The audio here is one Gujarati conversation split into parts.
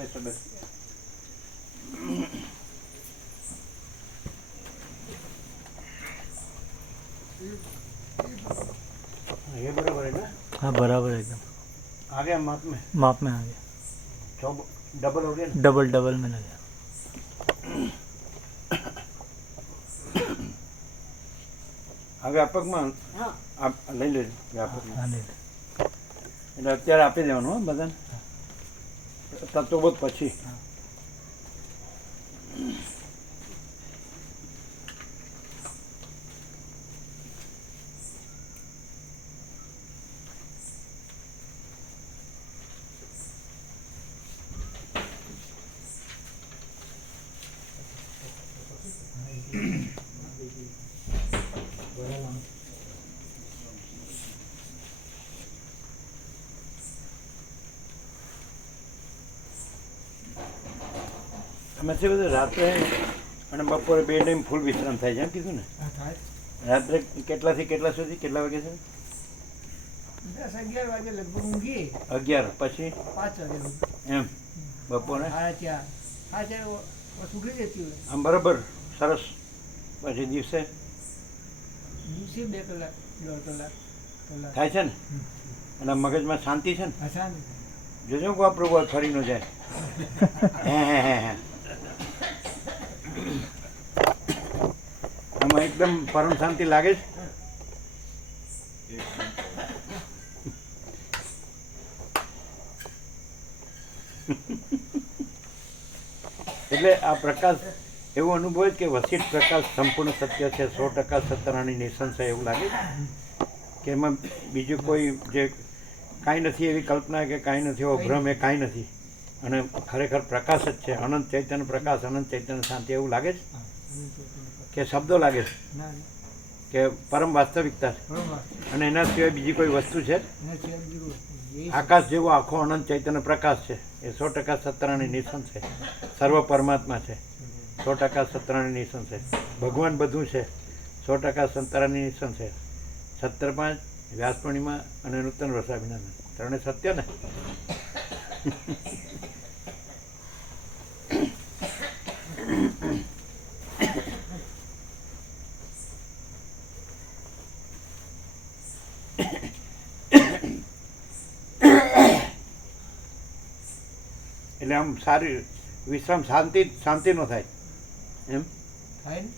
બેસો બેસો. ये बराबर है ना? हाँ बराबर है एकदम। आ गया माप में? माप में आ गया। डबल हो गया ना? डबल डबल में लगा। આ વ્યાપકમાં લઈ લેજો વ્યાપકમાં. हाँ ले એટલે અત્યારે આપી દેવાનું હો બધાને, તત્વબોધ પછી. અમે છે બધું રાત્રે અને બપોરે 2 ટાઈમ ફૂલ વિશ્રામ થાય છે એમ કીધું ને? રાત્રે કેટલાથી કેટલા સુધી, કેટલા વાગે છે? 10-11 વાગે લગભગ ઊંઘીએ. 11 પછી 5 વાગે એમ બપોરે 4 ઉઠી જતી હોય. આમ બરાબર સરસ. પછી દિવસે દિવસે 2 કલાક 1.5 કલાક થાય છે ને? અને મગજમાં શાંતિ છે ને? શાંતિ. જોજો કે આ પ્રભુ ફરી ન જાય. હે આમાં એકદમ પરમ શાંતિ લાગે છે. એટલે આ પ્રકાશ એવો અનુભવ છે કે વસીઠ પ્રકાશ સંપૂર્ણ સત્ય છે, 100% સત્યનારાયણની નિસંશય છે એવું લાગે કે એમાં બીજું કોઈ જે કાંઈ નથી એવી કલ્પના કે કાંઈ નથી એવો ભ્રમ એ કાંઈ નથી, અને ખરેખર પ્રકાશ જ છે, અનંત ચૈતન્ય પ્રકાશ, અનંત ચૈતન્ય શાંતિ એવું લાગે છે કે શબ્દો લાગે છે કે પરમ વાસ્તવિકતા છે. અને એના સિવાય બીજી કોઈ વસ્તુ છે? આકાશ જેવો આખો અનંત ચૈતન્ય પ્રકાશ છે, એ 100% સત્યનારાયણની નિસંશય છે, સર્વ પરમાત્મા છે, 100% સત્યનારાયણની નિસંશય છે, ભગવાન બધું છે, 100% સત્યનારાયણની નિસંશય છે. 17-5 વ્યાસ પૂર્ણિમા અને નૂતન વર્ષાભિનંદન ત્રણે સત્ય ને? એટલે આમ સારી વિશ્રામ શાંતિનો થાય એમ થાય ને?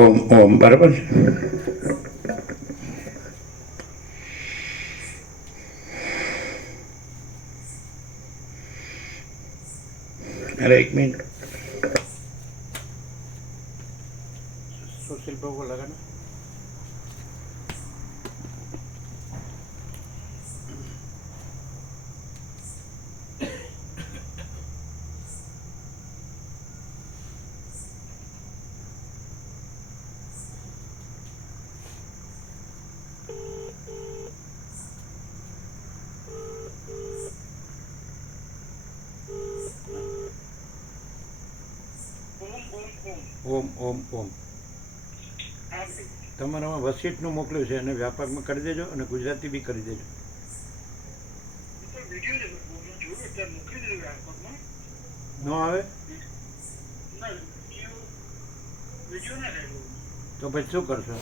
ઓમ ઓમ બરાબર છે. अरे एक मिनट, सुशील प्रभु को लगाना. ઓમ ઓમ ઓમ. તમારામાં વસીઠનું મોકલ્યું છે અને વ્યાપકમાં કરી દેજો અને ગુજરાતી બી કરી દેજો. ન આવે તો પછી શું કરશો?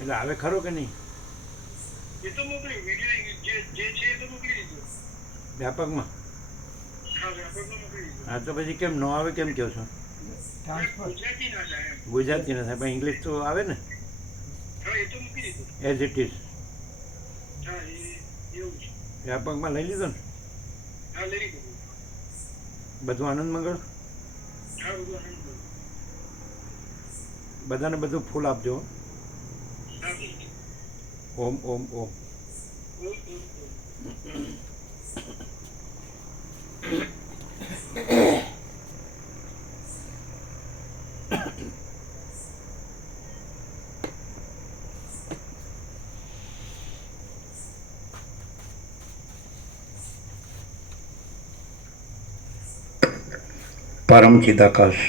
એટલે આવે ખરો કે નહીં? વ્યાપકમાં? હા તો પછી કેમ ન આવે, કેમ કહો છો? ગુજરાતી ના થાય પણ ઇંગ્લિશ તો આવે ને? As it is. વ્યાપકમાં લઈ લીધો ને? બધું આનંદ મંગળ. બધાને બધું ફૂલ આપજો. ઓમ ઓમ ઓમ. પરમ ચિદાકાશ,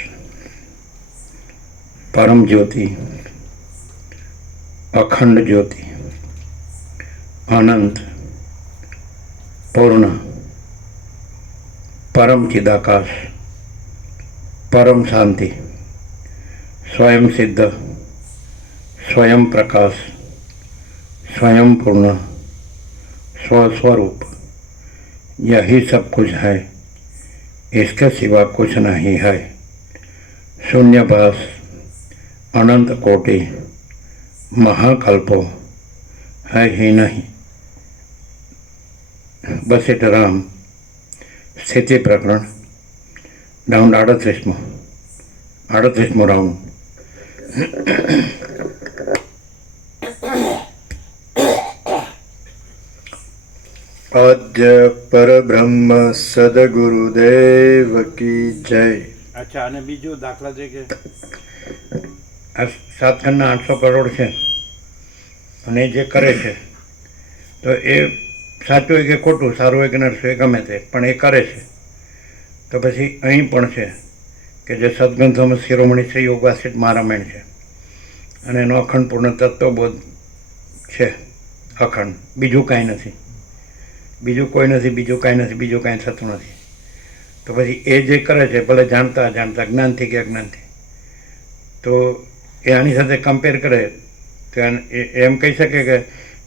પરમ જ્યોતિ, અખંડ જ્યોતિ, અનંત, પૂર્ણ, પરમ ચિદાકાશ, પરમ શાંતિ, स्वयं सिद्ध, स्वयं प्रकाश, स्वयं पूर्ण, स्वस्वरूप, यही सब कुछ है, इसके सिवा कुछ नहीं है। शून्यभास, अनंत कोटि, महाकल्पो है ही नहीं। बसेट राम स्थिति प्रकरण राउंड 38मो राउंड। आद्य परब्रह्म सदगुरुदेव की जय। अच्छा, અને બીજો દાખલા છે કે આ સાતખંડના 800 કરોડ છે અને જે કરે છે તો એ સાચું હોય કે ખોટું, સારું હોય કે નરસું હોય, ગમે તે, પણ એ કરે છે. તો પછી અહીં પણ છે કે જે સદગ્રંથોમાં શિરોમણી શ્રી યોગાસિત મહારામાયણ છે અને એનો અખંડ પૂર્ણ તત્વબોધ છે. અખંડ, બીજું કાંઈ નથી, બીજું કોઈ નથી, બીજું કાંઈ નથી, બીજું કાંઈ થતું નથી. તો પછી એ જે કરે છે, ભલે જાણતા જાણતા, જ્ઞાનથી કે અજ્ઞાનથી, તો એ આની સાથે કમ્પેર કરે તો એમ કહી શકે કે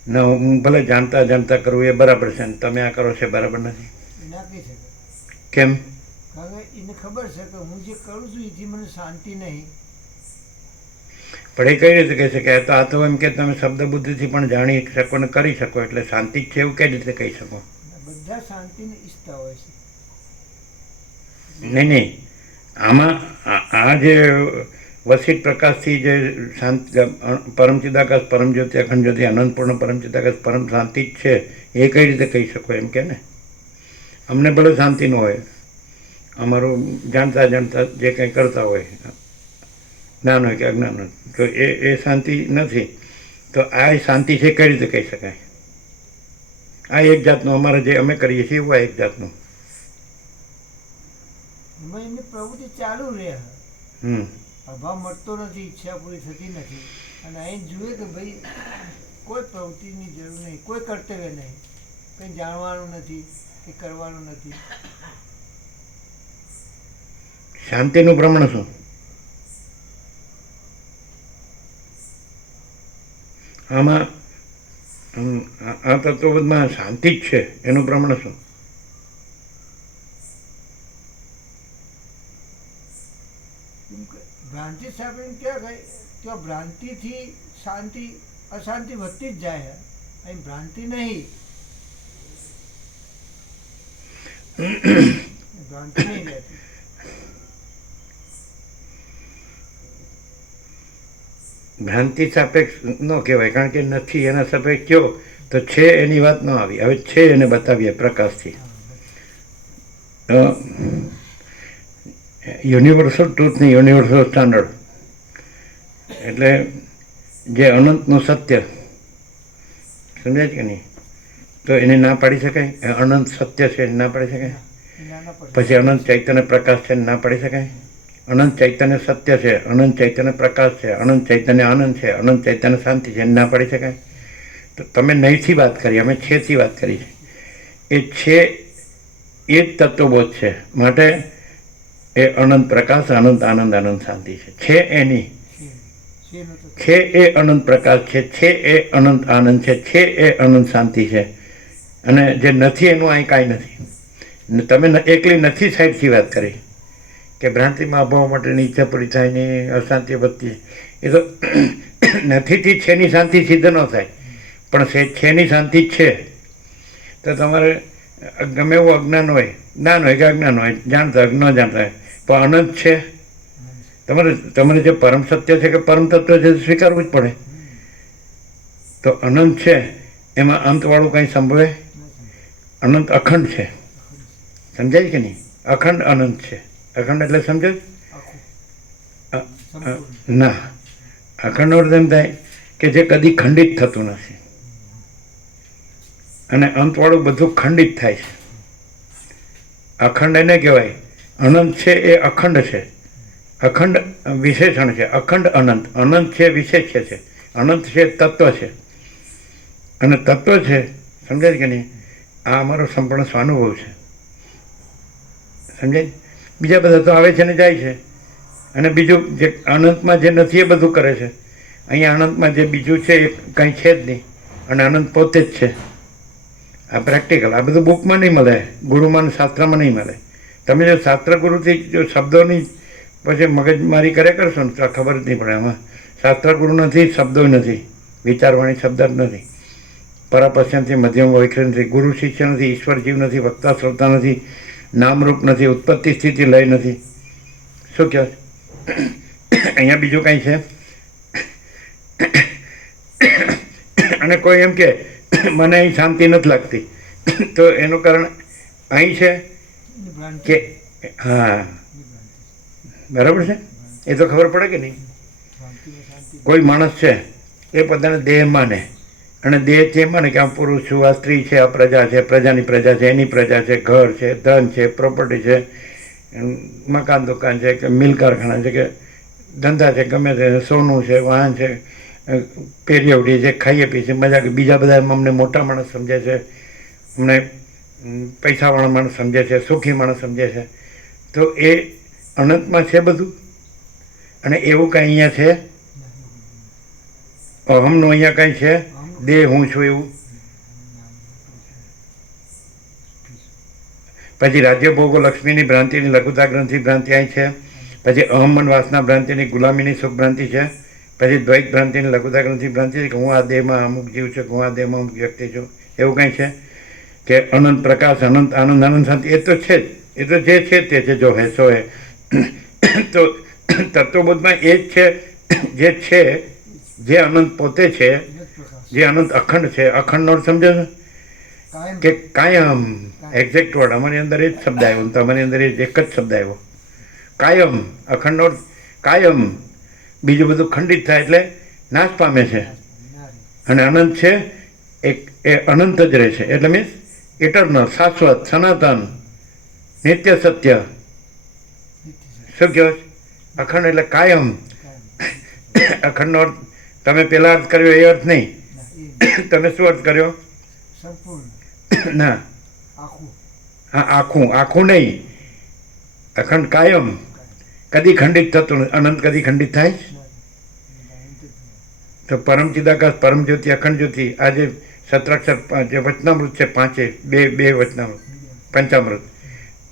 ના, હું ભલે જાણતા જાણતા કરું એ બરાબર છે ને તમે આ કરો છો બરાબર નથી. ના કહી શકે, કેમ? કારણ કે એને ખબર છે કે હું જે કરું છું એથી મને શાંતિ નહીં. પણ એ કઈ રીતે કહી શકે? આ તો એમ કે તમે શબ્દ બુદ્ધિથી પણ જાણી શકો ને કરી શકો, એટલે શાંતિ જ છે એવું કઈ રીતે કહી શકો? બધા શાંતિને ઈચ્છતા હોય છે. નહીં, આમાં આ જે વસિત પ્રકાશથી જે શાંત પરમ ચિદાકાશ, પરમ જ્યોતિ, અખંડ જ્યોતિ, અનંતપૂર્ણ પરમ ચિદાકાશ, પરમ શાંતિ જ છે એ કઈ રીતે કહી શકો? એમ કે ને અમને ભલે શાંતિ ન હોય, અમારું જાણતા જાણતા જે કંઈ કરતા હોય, જ્ઞાન હોય કે અજ્ઞાન હોય, તો એ શાંતિ નથી. તો આ શાંતિ છે કઈ રીતે કહી શકાય? આ એક જાતનું અમારે જે અમે કરીએ છીએ એવું આ એક જાતનું. એમાં એમની પ્રવૃત્તિ ચાલુ રહે, અભાવ મળતો નથી, ઈચ્છા પૂરી થતી નથી. અને અહીં જુએ કે ભાઈ કોઈ પ્રવૃત્તિની જરૂર નહીં, કોઈ કર્તવ્ય નહીં, કંઈ જાણવાનું નથી કે કરવાનું નથી. શાંતિનું પ્રમાણ શું? આમાં આ તત્વબોધમાં શાંતિ જ છે, એનું પ્રમાણ શું? ભ્રાંતિ સાંભળીને ક્યાં ગઈ? ત્યાં ભ્રાંતિથી શાંતિ અશાંતિ વધતી જ જાય. અહીં ભ્રાંતિ નહીં, ભ્રાંતિ નહીં રહેતી. ભ્રાંતિ સાપેક્ષ ન કહેવાય, કારણ કે નથી એના સાપેક્ષ કયો તો છે એની વાત ન આવી. હવે છે એને બતાવીએ પ્રકાશથી. તો યુનિવર્સલ ટ્રુથની યુનિવર્સલ સ્ટાન્ડર્ડ એટલે જે અનંતનું સત્ય, સમજાય છે કે નહીં? તો એને ના પાડી શકાય? અનંત સત્ય છે એને ના પાડી શકાય? પછી અનંત ચૈતન્ય પ્રકાશ છે એને ના પાડી શકાય? અનંત ચૈતન્ય સત્ય છે, અનંત ચૈતન્ય પ્રકાશ છે, અનંત ચૈતન્ય આનંદ છે, અનંત ચૈતન્ય શાંતિ છે, એને ના પાડી શકાય? તો તમે નહીંથી વાત કરી, અમે છેથી વાત કરી છે. એ છે એ જ તત્વબોધ છે, માટે એ અનંત પ્રકાશ, અનંત આનંદ, અનંત શાંતિ છે એની. છે એ અનંત પ્રકાશ છે એ અનંત આનંદ છે એ અનંત શાંતિ છે. અને જે નથી એનું અહીં કાંઈ નથી. તમે એકલી નથી સાઈડથી વાત કરી કે ભ્રાંતિમાં અભાવ માટેની ઈચ્છા પૂરી થાય નહીં, અશાંતિ વધતી. એ તો નથીથી છેની શાંતિ સિદ્ધ ન થાય, પણ છેની શાંતિ જ છે. તો તમારે ગમે એવું અજ્ઞાન હોય, જ્ઞાન હોય કે અજ્ઞાન હોય, જાણતા હોય ન જાણતા હોય, પણ અનંત છે. તમારે જે પરમ સત્ય છે કે પરમ તત્વ છે સ્વીકારવું જ પડે. તો અનંત છે એમાં અંતવાળું કંઈ સંભવે? અનંત અખંડ છે, સમજાય કે નહીં? અખંડ અનંત છે. અખંડ એટલે સમજાય? ના, અખંડ અર્થ એમ થાય કે જે કદી ખંડિત થતું નથી, અને અંતવાળું બધું ખંડિત થાય છે. અખંડ એને કહેવાય અનંત છે એ અખંડ છે. અખંડ વિશેષણ છે. અખંડ અનંત. અનંત છે વિશેષ્ય છે. અનંત છે તત્વ છે. અને તત્વ છે, સમજાય કે નહીં? આ અમારો સંપૂર્ણ સ્વાનુભવ છે. સમજાય? બીજા બધા તો આવે છે ને જાય છે. અને બીજું જે અનંતમાં જે નથી એ બધું કરે છે. અહીંયા અનંતમાં જે બીજું છે એ કંઈ છે જ નહીં. અને અનંત પોતે જ છે. આ પ્રેક્ટિકલ. આ બધું બુકમાં નહીં મળે, ગુરુમાં શાસ્ત્રમાં નહીં મળે. તમે જો શાસ્ત્ર ગુરુથી જો શબ્દોની પછી મગજમારી કર્યા કરશો ને તો ખબર જ નહીં પડે. આમાં શાસ્ત્ર ગુરુ નથી, શબ્દો નથી, વિચારવાણી શબ્દ જ નથી, પરાપશ્યંથી મધ્યમ વૈખરી નથી, ગુરુ શિષ્ય નથી, ઈશ્વર જીવ નથી, વક્તા શ્રોતા નથી, નામરૂપ નથી, ઉત્પત્તિ સ્થિતિ લય નથી. શું કહે અહીંયા બીજું કાંઈ છે? અને કોઈ એમ કે મને અહીં શાંતિ નથી લાગતી, તો એનું કારણ અહીં છે કે હા બરાબર છે? એ તો ખબર પડે કે નહીં? કોઈ માણસ છે એ પોતાને દેહ માને, અને દેહ તે માને કે આ પુરુષ છું, આ સ્ત્રી છે, આ પ્રજા છે, પ્રજાની પ્રજા છે, એની પ્રજા છે, ઘર છે, ધન છે, પ્રોપર્ટી છે, મકાન દુકાન છે, કે મિલ કારખાના છે, કે ધંધા છે, ગમે તે, સોનું છે, વાહન છે, પેરિયવડી છે, ખાઈએ પીએ છે, મજા. બીજા બધા અમને મોટા માણસ સમજે છે, અમને પૈસાવાળા માણસ સમજે છે, સુખી માણસ સમજે છે. તો એ અનંતમાં છે બધું. અને એવું કાંઈ અહીંયા છે? અહમનું અહીંયા કાંઈ છે? દેહ હું છું એવું? પછી રાજ્ય ભોગો લક્ષ્મીની ભ્રાંતિની લઘુતા ગ્રંથિ ભ્રાંતિ અહીં છે. પછી અહમન વાસના ભ્રાંતિની ગુલામીની સુખ ભ્રાંતિ છે. પછી દ્વૈત ભ્રાંતિની લઘુતા ગ્રંથિ ભ્રાંતિ છે કે હું આ દેહમાં અમુક જીવ છું, હું આ દેહમાં અમુક વ્યક્તિ છું. એવું કંઈ છે કે અનંત પ્રકાશ, અનંત આનંદ, અનંત શાંતિ? એ તો છે જ. એ તો જે છે તે છે. જો હે સો હે. તો તત્વબોધમાં એ જ છે જે છે, જે અનંત પોતે છે, જે અનંત અખંડ છે. અખંડનો અર્થ સમજો છો કે કાયમ. એક્ઝેક્ટ વર્ડ અમારી અંદર એ જ શબ્દ આવ્યો, તમારી અંદર એ જ એક જ શબ્દ આવ્યો, કાયમ. અખંડનો અર્થ કાયમ. બીજું બધું ખંડિત થાય એટલે નાશ પામે છે. અને અનંત છે એ અનંત જ રહે છે. એટલે મીન્સ ઇટરનલ, શાશ્વત, સનાતન, નિત્ય સત્ય. શું કહો? અખંડ એટલે કાયમ. અખંડનો અર્થ તમે પેલા અર્થ કર્યો એ અર્થ નહીં. તમે શું અર્થ કર્યો? ના, હા, આખું. આખું નહીં, અખંડ કાયમ. કદી ખંડિત થતું નથી. અનંત કદી ખંડિત થાય? તો પરમ ચિદાકાશ, પરમ જ્યોતિ, અખંડ જ્યોતિ, આ જે સત્રાક્ષર જે વચનામૃત છે, બે વચનામૃત, પંચામૃત,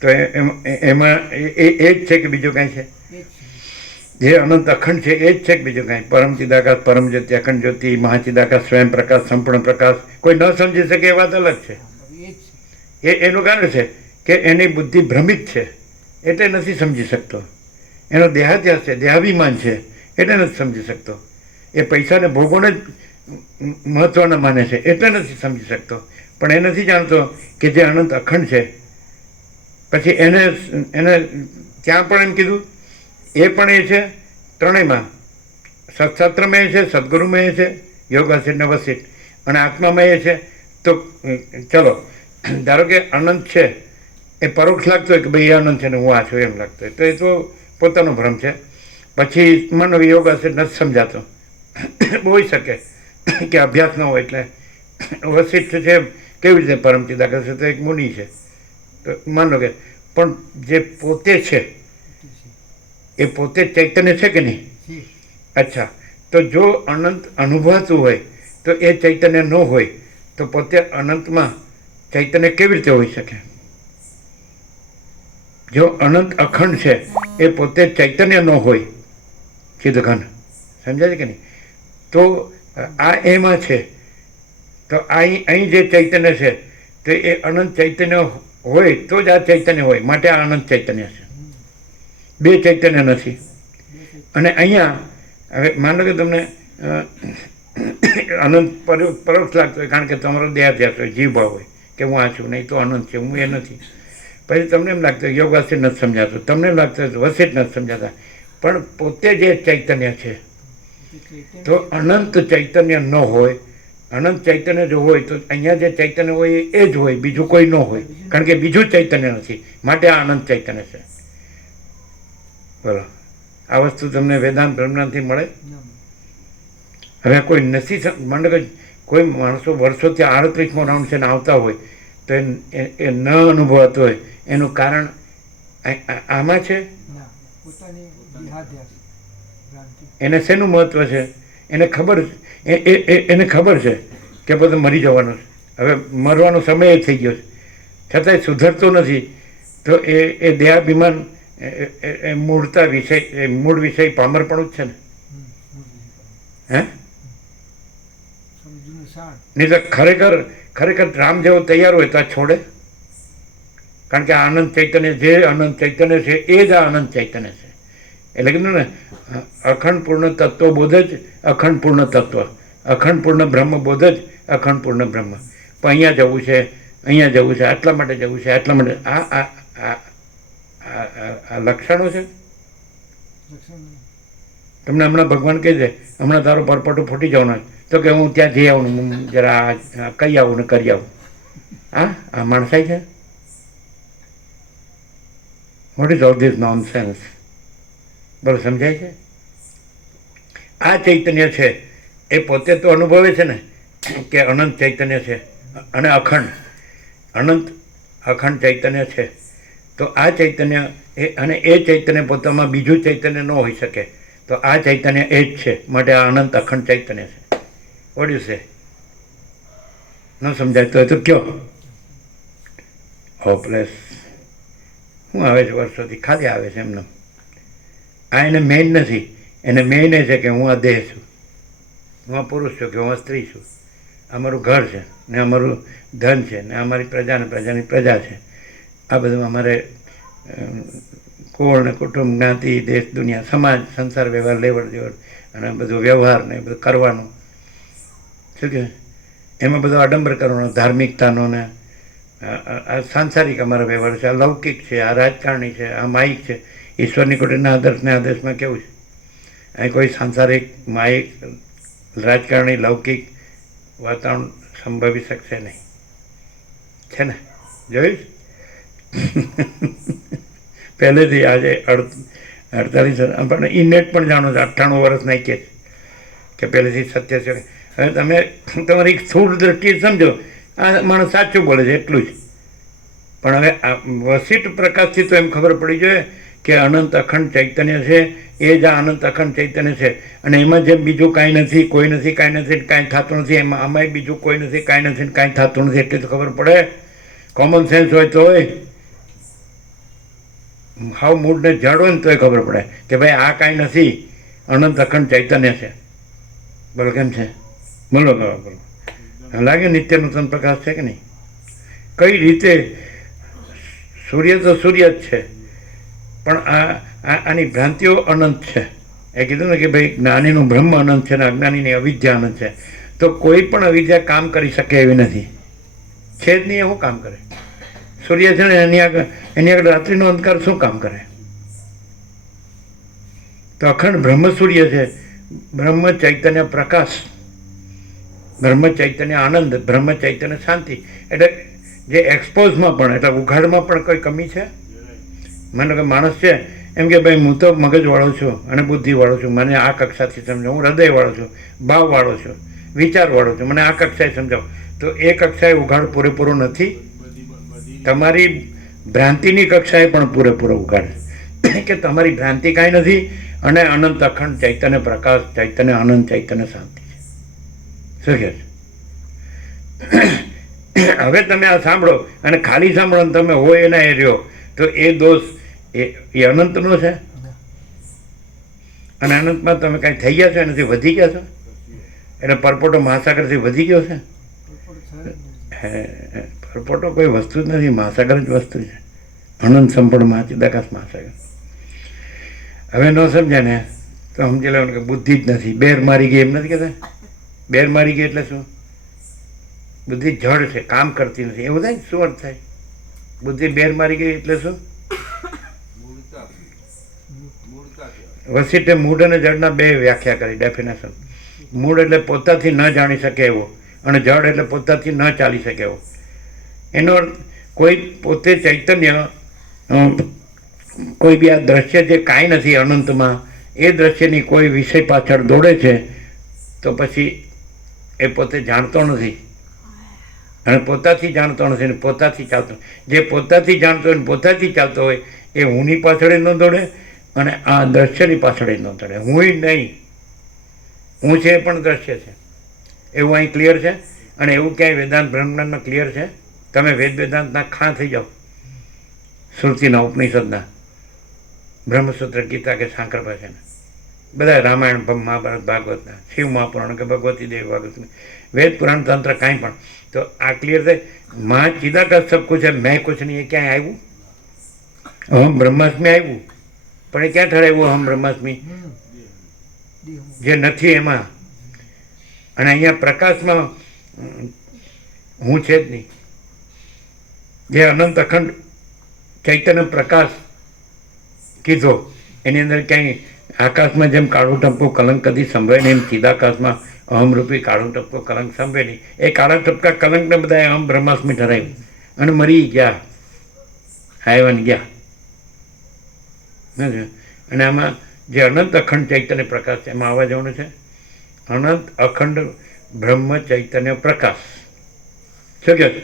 તો એમાં એ જ છે કે બીજું કાંઈ છે? જે અનંત અખંડ છે એ જ છે કે બીજું કાંઈ? પરમ ચિદાકાશ, પરમ જ્યોતિ, અખંડ જ્યોતિ, મહાચિદાકાશ, સ્વયં પ્રકાશ, સંપૂર્ણ પ્રકાશ. કોઈ ન સમજી શકે એ વાત અલગ છે. એનું કારણ છે કે એની બુદ્ધિ ભ્રમિત છે એટલે નથી સમજી શકતો. એનો દેહાત્યાસ છે, દેહાભિમાન છે એટલે નથી સમજી શકતો. એ પૈસાને ભોગોને જ મહત્ત્વના માને છે એટલે નથી સમજી શકતો. પણ એ નથી જાણતો કે જે અનંત અખંડ છે. પછી એને ત્યાં પણ એમ કીધું એ પણ એ છે ત્રણેયમાં. સત્શાસ્ત્રમાં એ છે, સદગુરુમાં એ છે, યોગ વસિત ને વસિત, અને આત્મામાં એ છે. તો ચલો, ધારો કે અનંત છે એ પરોક્ષ લાગતો હોય કે ભાઈ એ અનંત છે ને હું આ છું એમ લાગતો હોય, તો એ તો પોતાનો ભ્રમ છે. પછી માનો યોગ વસિત નથી સમજાતો. હોઈ શકે કે અભ્યાસ ન હોય એટલે વસિત છે કેવી રીતે પરમ ચિદાકાશ છે, તો એક મુનિ છે, તો માનો કે પણ જે પોતે છે એ પોતે ચૈતન્ય છે કે નહીં? અચ્છા, તો જો અનંત અનુભવાતું હોય તો એ ચૈતન્ય ન હોય તો પોતે અનંતમાં ચૈતન્ય કેવી રીતે હોઈ શકે? જો અનંત અખંડ છે એ પોતે ચૈતન્ય ન હોય, ચિદઘન, સમજાય કે નહીં? તો આ એમાં છે. તો અહીં જે ચૈતન્ય છે તો એ અનંત ચૈતન્ય હોય તો જ આ ચૈતન્ય હોય, માટે આ અનંત ચૈતન્ય છે. બે ચૈતન્ય નથી. અને અહીંયા હવે માનો કે તમને અનંત પરોક્ષ લાગતો હોય કારણ કે તમારો દેહાધ્યાસ હોય, જીવભાવ હોય કે હું આ છું, નહીં તો અનંત છે, હું એ નથી. પછી તમને એમ લાગતું યોગ વસિત નથી સમજાતું, તમને એમ લાગતું વસિત નથી સમજાતા, પણ પોતે જે ચૈતન્ય છે. તો અનંત ચૈતન્ય ન હોય. અનંત ચૈતન્ય જો હોય તો અહીંયા જે ચૈતન્ય હોય એ જ હોય, બીજું કોઈ ન હોય, કારણ કે બીજું ચૈતન્ય નથી, માટે આ અનંત ચૈતન્ય છે. બોલો, આ વસ્તુ તમને વેદાંત બ્રહ્મથી મળે? ના હવે કોઈ નથી મને કે કોઈ માણસો વર્ષોથી 38મો રાઉન્ડ છે ને આવતા હોય તો એ ન અનુભવાતો હોય એનું કારણ આમાં છે. ના પોતાની દેહાધ્યાસ ભ્રાંતિ. એને શેનું મહત્વ છે? એને ખબર એને ખબર છે કે બધું મરી જવાનું છે, હવે મરવાનો સમય થઈ ગયો છે, છતાંય સુધરતો નથી. તો એ દેહાભિમાન મૂળતા વિષય મૂળ વિષય પામરપણું જ છે ને. હે સમજૂનું શાણ. નહીં તો ખરેખર રામ જેવો તૈયાર હોય તો આ છોડે? કારણ કે આ આનંદ ચૈતન્ય જે આનંદ ચૈતન્ય છે એ જ આ આનંદ ચૈતન્ય છે. એટલે કીધું ને અખંડ પૂર્ણ તત્વ બોધ જ અખંડ પૂર્ણ તત્વ, અખંડ પૂર્ણ બ્રહ્મ બોધ જ અખંડ પૂર્ણ બ્રહ્મ. પણ અહીંયા જવું છે, અહીંયા જવું છે, આટલા માટે જવું છે, આટલા માટે આ લક્ષણો છે. લક્ષણ નહીં. તમને હમણાં ભગવાન કહે છે હમણાં તારો પરપટો ફૂટી જવાનો તો કે હું ત્યાં જઈ આવું ને જરા કહી આવું ને કરી આવું. આ માણસાઈ છે? What is all this nonsense? બરાબર સમજાય છે? આ ચૈતન્ય છે એ પોતે તો અનુભવે છે ને કે અનંત ચૈતન્ય છે અને અનંત અખંડ ચૈતન્ય છે. તો આ ચૈતન્ય અને એ ચૈતન્ય પોતામાં બીજું ચૈતન્ય ન હોઈ શકે. તો આ ચૈતન્ય એ જ છે, માટે આ અનંત અખંડ ચૈતન્ય છે. What you say? ન સમજાય તો કયો? હોપલેસ. શું આવે છે વર્ષોથી? ખાલી આવે છે એમને. આ એને મેઇન નથી. એને મેઇન એ છે કે હું આ દેહ છું, હું આ પુરુષ છું, કે હું આ સ્ત્રી છું, અમારું ઘર છે ને અમારું ધન છે ને અમારી પ્રજા ને પ્રજાની પ્રજા છે. આ બધું અમારે કુળ ને કુટુંબ, જ્ઞાતિ, દેશ, દુનિયા, સમાજ, સંસાર, વ્યવહાર, લેવડ દેવડ અને બધું વ્યવહાર ને બધું કરવાનું. શું કે એમાં બધો આડંબર કરવાનો, ધાર્મિકતાનો ને આ સાંસારિક અમારો વ્યવહાર છે, આ લૌકિક છે, આ રાજકારણી છે, આ માયિક છે. ઈશ્વરની કોટીના આદર્શને આદર્શમાં કેવું છે? અહીં કોઈ સાંસારિક, માયિક, રાજકારણી, લૌકિક વાતાવરણ સંભવી શકશે નહીં. છે ને? જોયું? પહેલેથી આજે 48 પણ ઇનેટ પણ જાણો છો, 98 વર્ષ નહીં કે પહેલેથી સત્ય છે. હવે તમે તમારી સ્થૂળ દ્રષ્ટિએ સમજો આ માણસ સાચું બોલે છે એટલું જ. પણ હવે આ વસિષ્ઠ પ્રકાશથી તો એમ ખબર પડી જોઈએ કે અનંત અખંડ ચૈતન્ય છે એ જ આ અનંત અખંડ ચૈતન્ય છે. અને એમાં જેમ બીજું કાંઈ નથી, કોઈ નથી, કાંઈ નથી, કાંઈ થતું નથી, એમાં આમાંય બીજું કોઈ નથી, કાંઈ નથી, કાંઈ થતું નથી. એટલી તો ખબર પડે. કોમન સેન્સ હોય તો હોય, હાવ મૂળને જડ હોય ને તોય ખબર પડે કે ભાઈ આ કાંઈ નથી, અનંત અખંડ ચૈતન્ય છે. બોલો કેમ છે? બોલો બોલો બોલો. લાગે નિત્ય નૂતન પ્રકાશ છે કે નહીં? કઈ રીતે? સૂર્ય તો સૂર્ય જ છે, પણ આની ભ્રાંતિઓ અનંત છે. એ કીધું ને કે ભાઈ જ્ઞાનીનું બ્રહ્મ અનંત છે ને અજ્ઞાનીની અવિદ્યા અનંત છે. તો કોઈ પણ અવિદ્યા કામ કરી શકે એવી નથી. છે જ નહીં. એવું કામ કરે? સૂર્ય છે ને એની આગળ રાત્રિનો અંધકાર શું કામ કરે? તો અખંડ બ્રહ્મ સૂર્ય છે, બ્રહ્મ ચૈતન્ય પ્રકાશ, બ્રહ્મ ચૈતન્ય આનંદ, બ્રહ્મ ચૈતન્ય શાંતિ. એટલે જે એક્સપોઝમાં પણ એટલે ઉઘાડમાં પણ કોઈ કમી છે? માનો કે માણસ છે એમ કે ભાઈ હું તો મગજવાળો છું અને બુદ્ધિવાળો છું, મને આ કક્ષાથી સમજાવો, હું હૃદયવાળો છું, ભાવવાળો છું, વિચારવાળો છું, મને આ કક્ષાએ સમજાવો. તો એ કક્ષાએ ઉઘાડ પૂરેપૂરો નથી. તમારી ભ્રાંતિની કક્ષાએ પણ પૂરેપૂરો ઉઘાડ કે તમારી ભ્રાંતિ કાંઈ નથી અને અનંત અખંડ ચૈતન્ય પ્રકાશ, ચૈતન્ય આનંદ, ચૈતન્ય શાંતિ છે. શું કહે છે? હવે તમે આ સાંભળો અને ખાલી સાંભળો ને તમે હોય એના એ રહ્યો તો એ દોષ એ અનંતનો છે. અને અનંતમાં તમે કાંઈ થઈ ગયા છો એનાથી વધી ગયા છો? એટલે પરપોટો મહાસાગરથી વધી ગયો છે? પરપોટો કોઈ વસ્તુ જ નથી, મહાસાગર જ વસ્તુ છે. અનંત સંપૂર્ણ ચિદાકાશ મહાસાગર. હવે ન સમજાય ને તો સમજી લેવાનું કે બુદ્ધિ જ નથી, બેર મારી ગઈ. એમ નથી કહેતા? બેર મારી ગઈ એટલે શું? બુદ્ધિ જડ છે, કામ કરતી નથી. એવું થાય? શું અર્થ થાય? બુદ્ધિ બેર મારી ગઈ એટલે શું? વસિષ્ઠે મૂળ અને જડના બે વ્યાખ્યા કરી, ડેફિનેશન. મૂળ એટલે પોતાથી ન જાણી શકે એવો અને જડ એટલે પોતાથી ન ચાલી શકે એવો. એનો અર્થ કોઈ પોતે ચૈતન્ય કોઈ બી આ દ્રશ્ય જે કાંઈ નથી અનંતમાં, એ દ્રશ્યની કોઈ વિષય પાછળ દોડે છે, તો પછી એ પોતે જાણતો નથી અને પોતાથી જાણતો નથી ને પોતાથી ચાલતો. જે પોતાથી જાણતો હોય ને પોતાથી ચાલતો હોય એ હુંની પાછળ ન દોડે અને આ દ્રશ્યની પાછળ ન દોડે. હુંય નહીં, હું છે એ પણ દ્રશ્ય છે, એવું અહીં ક્લિયર છે. અને એવું ક્યાંય વેદાંત બ્રહ્માંડમાં ક્લિયર છે? તમે વેદાંતના ખાં થઈ જાઓ, શ્રુતિના, ઉપનિષદના, બ્રહ્મસૂત્ર, ગીતા કે સાંકર ભાષાના, બધા રામાયણ, મહાભારત, ભાગવતના, શિવ મહાપુરાણ કે ભગવતી દેવી ભાગવત, વેદ પુરાણ, તંત્ર, કાંઈ પણ. તો આ ક્લિયર થાય. માં ચિદાકાશ સબ કુછ છે, મેં કુછ નહીં, એ ક્યાંય આવ્યું? અહમ બ્રહ્માસ્મી આવ્યું, પણ એ ક્યાં ઠરાવ્યું અહમ બ્રહ્માસ્મી? જે નથી એમાં. અને અહીંયા પ્રકાશમાં હું છે જ નહીં. જે અનંત અખંડ ચૈતન્ય પ્રકાશ કીધો એની અંદર ક્યાંય આકાશમાં જેમ કાળું ટપકું કલંક કદી સંભવે નહીં, એમ ચિદાકાશમાં અહમરૂપી કાળું ટપકું કલંક સંભવે નહીં. એ કાળા ટપકા કલંકને બધાએ અહમ બ્રહ્માસ્મી ઠરાવ્યું અને મરી ગયા, આવ્યા ને ગયા. અને આમાં જે અનંત અખંડ ચૈતન્ય પ્રકાશ છે એમાં આવવા જવાનું છે અનંત અખંડ બ્રહ્મ ચૈતન્ય પ્રકાશ. શું કહે છે?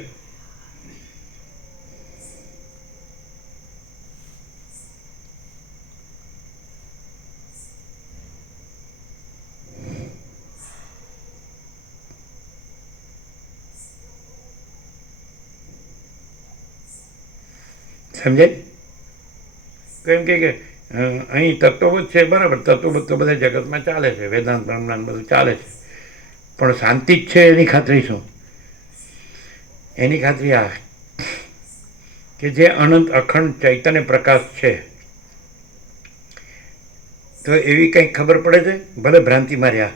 સમજાય? કેમ કે અહીં તત્વબોધ છે, બરાબર, તત્વબોધ તો બધા જગતમાં ચાલે છે, વેદાંત બ્રહ્માંડ બધું ચાલે છે, પણ શાંતિ જ છે એની ખાતરી શું? એની ખાતરી આ કે જે અનંત અખંડ ચૈતન્ય પ્રકાશ છે, તો એવી કંઈક ખબર પડે છે, ભલે ભ્રાંતિ માર્યા,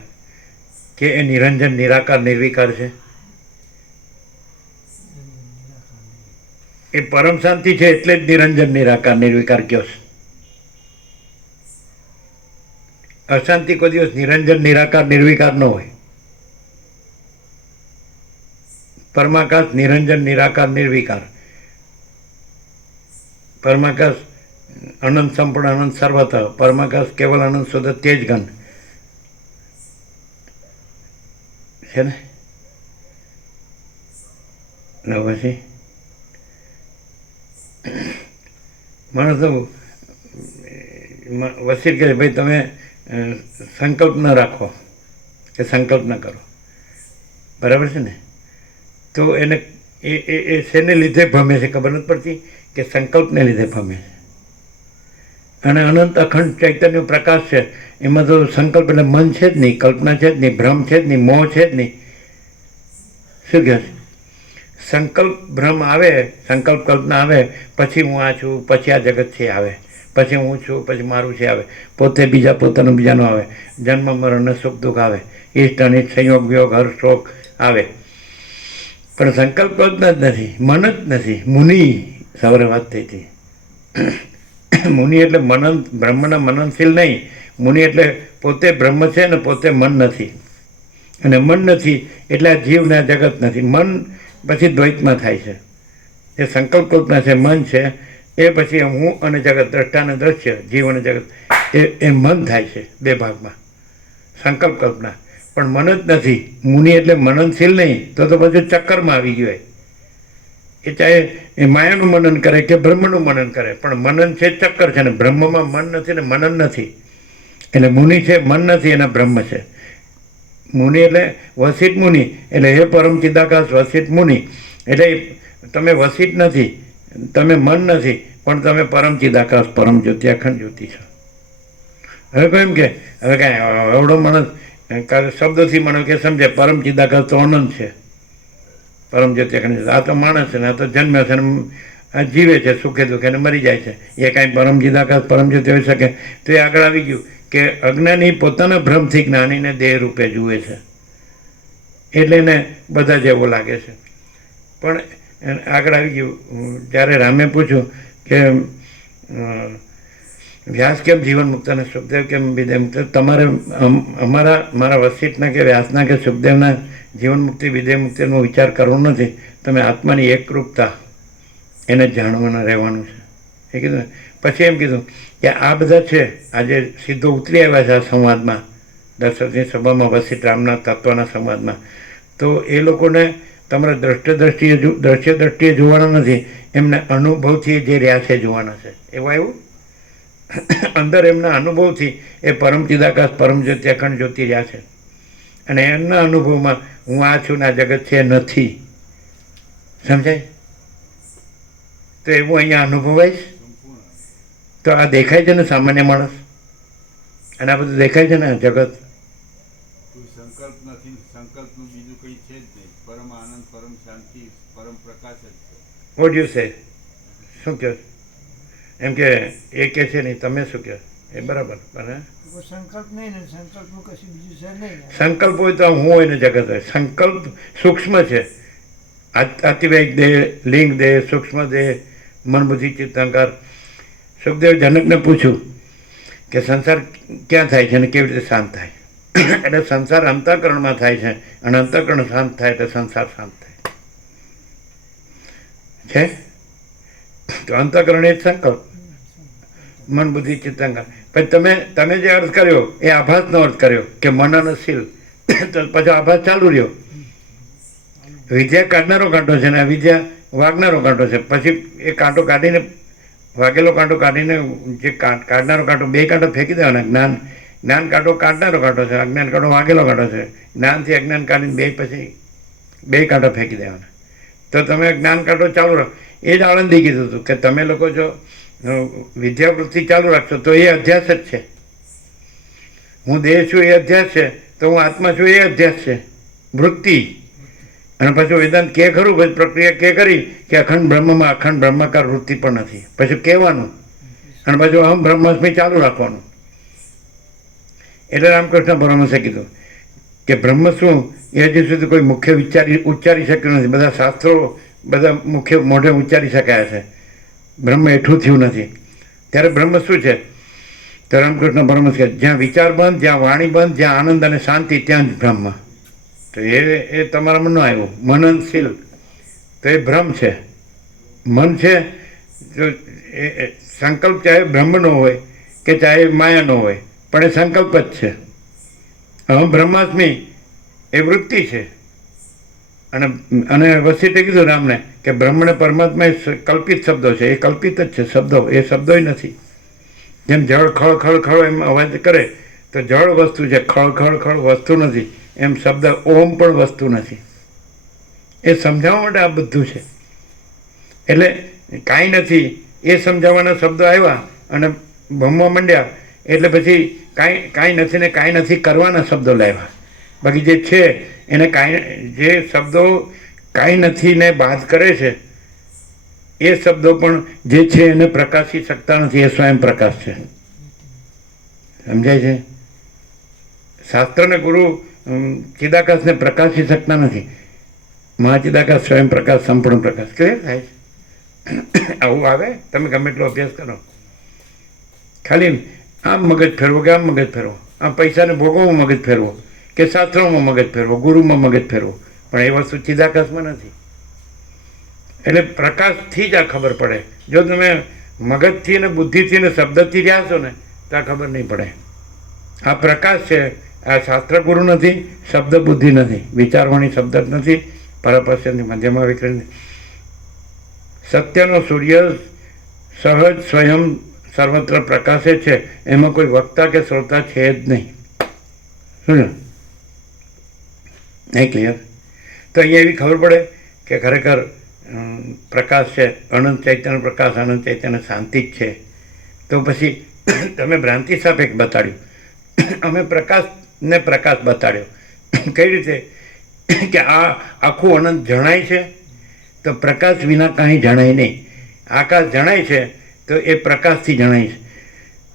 કે એ નિરંજન, નિરાકાર, નિર્વિકાર છે. એ પરમ શાંતિ છે એટલે જ નિરંજન, નિરાકાર, નિર્વિકાર કયો છે. અશાંતિ કોઈ દિવસ નિરંજન, નિરાકાર, નિર્વિકાર ન હોય. પરમાકાશ નિરંજન, નિરાકાર, નિર્વિકાર. પરમાકાશ અનંત, સંપૂર્ણ, અનંત, સર્વતઃ. પરમાકાશ કેવલ, અનંત, શુદ્ધ, તેજ ઘન છે ને. પછી માણસ તો વસીર કહે ભાઈ તમે સંકલ્પ ન રાખો કે સંકલ્પ ન કરો, બરાબર છે ને. તો એને એ શેને લીધે ભમે છે ખબર નથી પડતી, કે સંકલ્પને લીધે ભમે છે. અને અનંત અખંડ ચૈતન્ય પ્રકાશ છે, એમાં તો સંકલ્પ એટલે મન છે જ નહીં, કલ્પના છે જ નહીં, ભ્રમ છે જ નહીં, મોહ છે જ નહીં. શું કહે છે? સંકલ્પ ભ્રમ આવે, સંકલ્પ કલ્પના આવે, પછી હું આ છું, પછી આ જગત છે આવે, પછી હું છું, પછી મારું છે આવે, પોતે બીજા, પોતાનું બીજાનું આવે, જન્મ મરણ સુખ દુઃખ આવે, ઈષ્ટ અનિષ્ટ, સંયોગ વિયોગ, હર્ષ શોક આવે. પણ સંકલ્પ કલ્પના જ નથી, મન જ નથી. મુનિ સવારે વાત થઈ હતી, મુનિ એટલે મનન, બ્રહ્મના મનનશીલ નહીં. મુનિ એટલે પોતે બ્રહ્મ છે ને પોતે મન નથી, અને મન નથી એટલે આ જીવ ને આ જગત નથી. મન પછી દ્વૈતમાં થાય છે. એ સંકલ્પ કલ્પના છે, મન છે, એ પછી હું અને જગત, દ્રષ્ટા અને દ્રશ્ય, જીવ અને જગત, એ મન થાય છે બે ભાગમાં, સંકલ્પ કલ્પના. પણ મન જ નથી. મુનિ એટલે મનનશીલ નહીં, તો પછી ચક્કરમાં આવી ગયો. એ ચાહે એ માયાનું મનન કરે કે બ્રહ્મનું મનન કરે, પણ મનન છે ચક્કર છે ને. બ્રહ્મમાં મન નથી ને મનન નથી. એટલે મુનિ છે, મન નથી, એના બ્રહ્મ છે. મુનિ એટલે વસિત મુનિ, એટલે હે પરમ ચિદાકાશ વસિત મુનિ. એટલે તમે વસિત નથી, તમે મન નથી, પણ તમે પરમ ચિદાકાશ, પરમ જ્યોતિ, અખંડ જ્યોતિ છો. હવે કોઈ એમ કે હવે કાંઈ એવડો માણસ શબ્દોથી મને કે સમજે પરમ ચિદાકાશ તો અનંત છે, પરમ જ્યોતિ અખંડ જ્યોતિ. આ તો માણસ છે ને, આ તો જન્મે છે ને આ જીવે છે, સુખે દુઃખે ને મરી જાય છે. એ કાંઈ પરમ ચિદાકાશ, પરમ જ્યોતિ હોઈ શકે? તો એ આગળ આવી ગયું કે અજ્ઞાની પોતાના ભ્રમથી જ્ઞાનીને દેહ રૂપે જુએ છે, એટલે એને બધા જેવો લાગે છે. પણ આગળ આવી ગયું. જ્યારે રામે પૂછ્યું કે વ્યાસ કેમ જીવન મુક્ત અને સુખદેવ કેમ વિદેહ મુક્ત, તમારે મારા વસિષ્ઠના કે વ્યાસના કે સુખદેવના જીવન મુક્તિ વિદેહ મુક્તિનો વિચાર કરવો નથી. તમે આત્માની એકરૂપતા એને જાણવાના રહેવાનું છે. એ કીધું પછી એમ કીધું કે આ બધા છે આજે સીધો ઉતરી આવ્યા છે આ સંવાદમાં, દર્શકની સભામાં, વસિષ્ઠ રામના તત્વના સંવાદમાં. તો એ લોકોને તમારા દ્રષ્ટિએ જોવાના નથી, એમના અનુભવથી જે રહ્યા છે જોવાના છે. એવું એવું અંદર એમના અનુભવથી એ પરમ ચિદાકાશ, પરમ જ્યોતિ, અખંડ જ્યોતિ રહ્યા છે. અને એમના અનુભવમાં હું આ છું ને આ જગત છે નથી. સમજાય? તો એવું અહીંયા અનુભવાઈશ. તો આ દેખાય છે ને સામાન્ય માણસ, અને આ બધું દેખાય છે ને જગત. કોઈ સંકલ્પ નથી, સંકલ્પનું બીજું કંઈ છે જ નહીં. પરમ આનંદ, પરમ શાંતિ, પરમ પ્રકાશ જ છે. What you say? શું કહો? એમ કે એ કહે છે નહીં, તમે શું કહો? એ બરાબર. બરાબર. કોઈ સંકલ્પ નહીં ને સંકલ્પનું કશું બીજું છે નહીં. સંકલ્પ હોય તો હું હોય ને જગત હોય. સંકલ્પ સૂક્ષ્મ છે. આતિવાહિક દેહ, લિંગ દેહ, સૂક્ષ્મ દેહ, મન, બુદ્ધિ, ચિત્ત, અહંકાર. સુખદેવ જનકને પૂછ્યું કે સંસાર ક્યાં થાય છે અને કેવી રીતે શાંત થાય? એટલે સંસાર અંતઃકરણમાં થાય છે, અને અંતઃકરણ શાંત થાય એટલે સંસાર શાંત થાય છે. તો અંતઃકરણ એ જ સંકલ્પ, મન, બુદ્ધિ, ચિત્ત, અહંકાર. પછી તમે જે અર્થ કર્યો એ આભાસનો અર્થ કર્યો કે મન અને શીલ. તો પછી આભાસ ચાલુ રહ્યો. વિદ્યા કાઢનારો કાંટો છે ને અવિદ્યા વાગનારો કાંટો છે. પછી એ કાંટો કાઢીને, વાગેલો કાંટો કાઢીને, જે કાઢનારો કાંટો, બે કાંટો ફેંકી દેવાના. જ્ઞાન કાંટો કાઢનારો કાંટો છે, અજ્ઞાન કાંટો વાગેલો કાંટો છે. જ્ઞાનથી અજ્ઞાન કાઢીને પછી બે કાંટો ફેંકી દેવાના. તો તમે જ્ઞાન કાંટો ચાલુ રાખો. એ જ આળંદી કીધું હતું કે તમે લોકો જો વિદ્યાવૃત્તિ ચાલુ રાખશો તો એ અધ્યાસ જ છે. હું દેહ છું એ અધ્યાસ છે, તો હું આત્મા છું એ અધ્યાસ છે, વૃત્તિ. અને પછી વેદાંત કે ખરું, પછી પ્રક્રિયા કે કરી કે અખંડ બ્રહ્મમાં અખંડ બ્રહ્માકાર વૃત્તિ પણ નથી. પછી કહેવાનું, અને પછી અહમ બ્રહ્માસ્મિ ચાલુ રાખવાનું. એટલે રામકૃષ્ણ પરમહંસે કીધું કે બ્રહ્મ શું એ હજી સુધી કોઈ મુખ્ય ઉચ્ચારી શક્યું નથી. બધા શાસ્ત્રો બધા મુખ્ય મોઢે ઉચ્ચારી શકાયા છે, બ્રહ્મ એઠું થયું નથી. ત્યારે બ્રહ્મ શું છે? તો રામકૃષ્ણ પરમહંસ કહે જ્યાં વિચાર બંધ, જ્યાં વાણી બંધ, જ્યાં આનંદ અને શાંતિ, ત્યાં જ બ્રહ્મ. તો એ તમારા મનનો આવ્યું, મનનશીલ. તો એ ભ્રમ છે, મન છે. તો એ સંકલ્પ ચાહે બ્રહ્મનો હોય કે ચાહે માયાનો હોય, પણ એ સંકલ્પ જ છે. અહમ બ્રહ્માસ્મિ એ વૃત્તિ છે. અને વસિષ્ઠે કીધું રામને કે બ્રહ્મ ને પરમાત્મા એ કલ્પિત શબ્દો છે, એ કલ્પિત જ છે શબ્દો, એ શબ્દો નથી. જેમ જળ ખળ ખળ ખળ એમ અવાજ કરે તો જળ વસ્તુ છે, ખળ ખળ ખળ વસ્તુ નથી. એમ શબ્દ ઓમ પણ વસ્તુ નથી. એ સમજાવવા માટે આ બધું છે. એટલે કાંઈ નથી એ સમજાવવાના શબ્દો આવ્યા અને ભમવા માંડ્યા, એટલે પછી કાંઈ નથી ને કાંઈ નથી કરવાના શબ્દો લાવ્યા. બાકી જે છે એને જે શબ્દો કાંઈ નથી ને બાદ કરે છે એ શબ્દો પણ જે છે એને પ્રકાશી શકતા નથી. એ સ્વયં પ્રકાશ છે. સમજાય છે? શાસ્ત્રને ગુરુ ચિદાકાશને પ્રકાશી શકતા નથી. મહાચિદાકાશ, સ્વયં પ્રકાશ, સંપૂર્ણ પ્રકાશ. ક્લિયર થાય છે? આવું આવે. તમે ગમે એટલો અભ્યાસ કરો, ખાલી આમ મગજ ફેરવો કે આમ મગજ ફેરવો, આમ પૈસાને ભોગવવું મગજ ફેરવો કે શાસ્ત્રોમાં મગજ ફેરવો, ગુરુમાં મગજ ફેરવો, પણ એ વસ્તુ ચિદાકાશમાં નથી. એટલે પ્રકાશથી જ આ ખબર પડે. જો તમે મગજથી ને બુદ્ધિથી ને શબ્દથી રહ્યા છો ને તો આ ખબર નહીં પડે. આ પ્રકાશ છે. આ શાસ્ત્ર ગુરુ નથી, શબ્દ બુદ્ધિ નથી, વિચારવાણી શબ્દ જ નથી, પરપશ્યથી મધ્યમાં વિક્રમ. સત્યનો સૂર્ય સહજ સ્વયં સર્વત્ર પ્રકાશે છે. એમાં કોઈ વક્તા કે શ્રોતા છે જ નહીં. શું નહીં? ક્લિયર? તો અહીંયા એવી ખબર પડે કે ખરેખર પ્રકાશ છે, અનંત ચૈતન્ય પ્રકાશ, અનંત ચૈતન્ય શાંતિ જ છે. તો પછી તમે ભ્રાંતિ સાપેક્ષ બતાડ્યું, અમે પ્રકાશને પ્રકાશ બતાડ્યો. કઈ રીતે? કે આ આખું અનંત જણાય છે તો પ્રકાશ વિના કાંઈ જણાય નહીં. આકાશ જણાય છે તો એ પ્રકાશથી જણાય છે.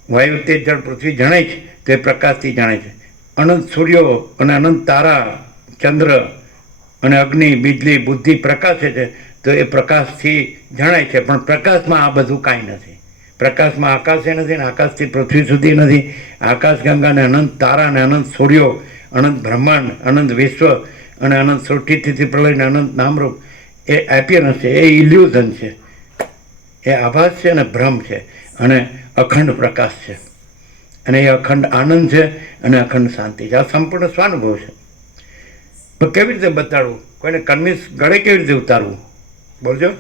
વાયુ, તેજ, જળ, પૃથ્વી જણાય છે તો એ પ્રકાશથી જણાય છે. અનંત સૂર્યો અને અનંત તારા, ચંદ્ર અને અગ્નિ, બીજળી, બુદ્ધિ પ્રકાશે છે તો એ પ્રકાશથી જણાય છે. પણ પ્રકાશમાં આ બધું કાંઈ નથી. પ્રકાશમાં આકાશે નથી ને આકાશથી પૃથ્વી સુધી નથી. આકાશ ગંગા ને અનંત તારા ને અનંત સૂર્યો, અનંત બ્રહ્માંડ, અનંત વિશ્વ અને અનંત સૃષ્ટિથી પ્રલયને અનંત નામરૂપ એ એપિયરન્સ છે, એ ઇલ્યુઝન છે, એ આભાસ છે અને ભ્રમ છે. અને અખંડ પ્રકાશ છે, અને એ અખંડ આનંદ છે અને અખંડ શાંતિ છે. આ સંપૂર્ણ સ્વાનુભવ છે. તો કેવી રીતે બતાડવું, કોઈને કન્વિન્સ ગળે કેવી રીતે ઉતારવું? બોલજો.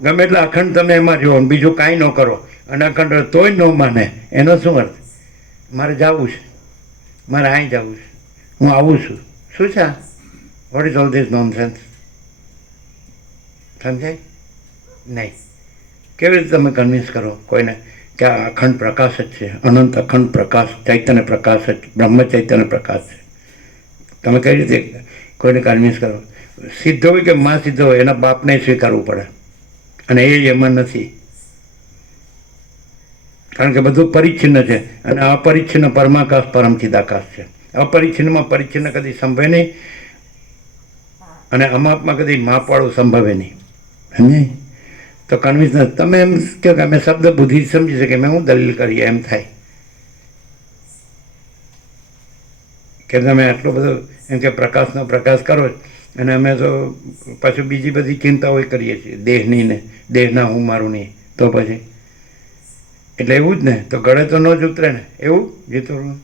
ગમે એટલે અખંડ તમે એમાં જુઓ, બીજું કાંઈ ન કરો અને અખંડ તોય ન માને, એનો શું અર્થ? મારે જવું છે, મારે અહીં જવું છે, હું આવું છું. શું છે આ? What is all this nonsense? સમજાય નહીં. કેવી રીતે તમે કન્વિન્સ કરો કોઈને કે આ અખંડ પ્રકાશ જ છે, અનંત અખંડ પ્રકાશ, ચૈતન્ય પ્રકાશ જ, બ્રહ્મ ચૈતન્ય પ્રકાશ છે? તમે કઈ રીતે કોઈને કન્વિન્સ કરો? સિદ્ધ હોય કે માં સિદ્ધ હોય, એના બાપને સ્વીકારવું પડે, અને એ એમાં નથી. કારણ કે બધું પરિચ્છિન્ન છે, અને અપરિચ્છિન્ન પરમાકાશ પરમ ચિદાકાશ છે. અપરિચ્છિન્નમાં પરિચ્છિન્ન કદી સંભવે નહીં, અને અમાપમાં કદી માપવાળું સંભવે નહીં. સમજાય? તો કન્વિન્સ નથી. તમે એમ કહો કે અમે શબ્દ બુદ્ધિ સમજી શકીએ, મેં હું દલીલ કરી, એમ થાય કે તમે આટલો બધો એમ કે પ્રકાશનો પ્રકાશ કરો, અને અમે તો પાછું બીજી બધી ચિંતાઓ કરીએ છીએ, દેહની ને દેહના હું મારું નહીં. તો પછી એટલે એવું જ ને, તો ગળે તો ન જ ઉતરે ને. એવું જીતું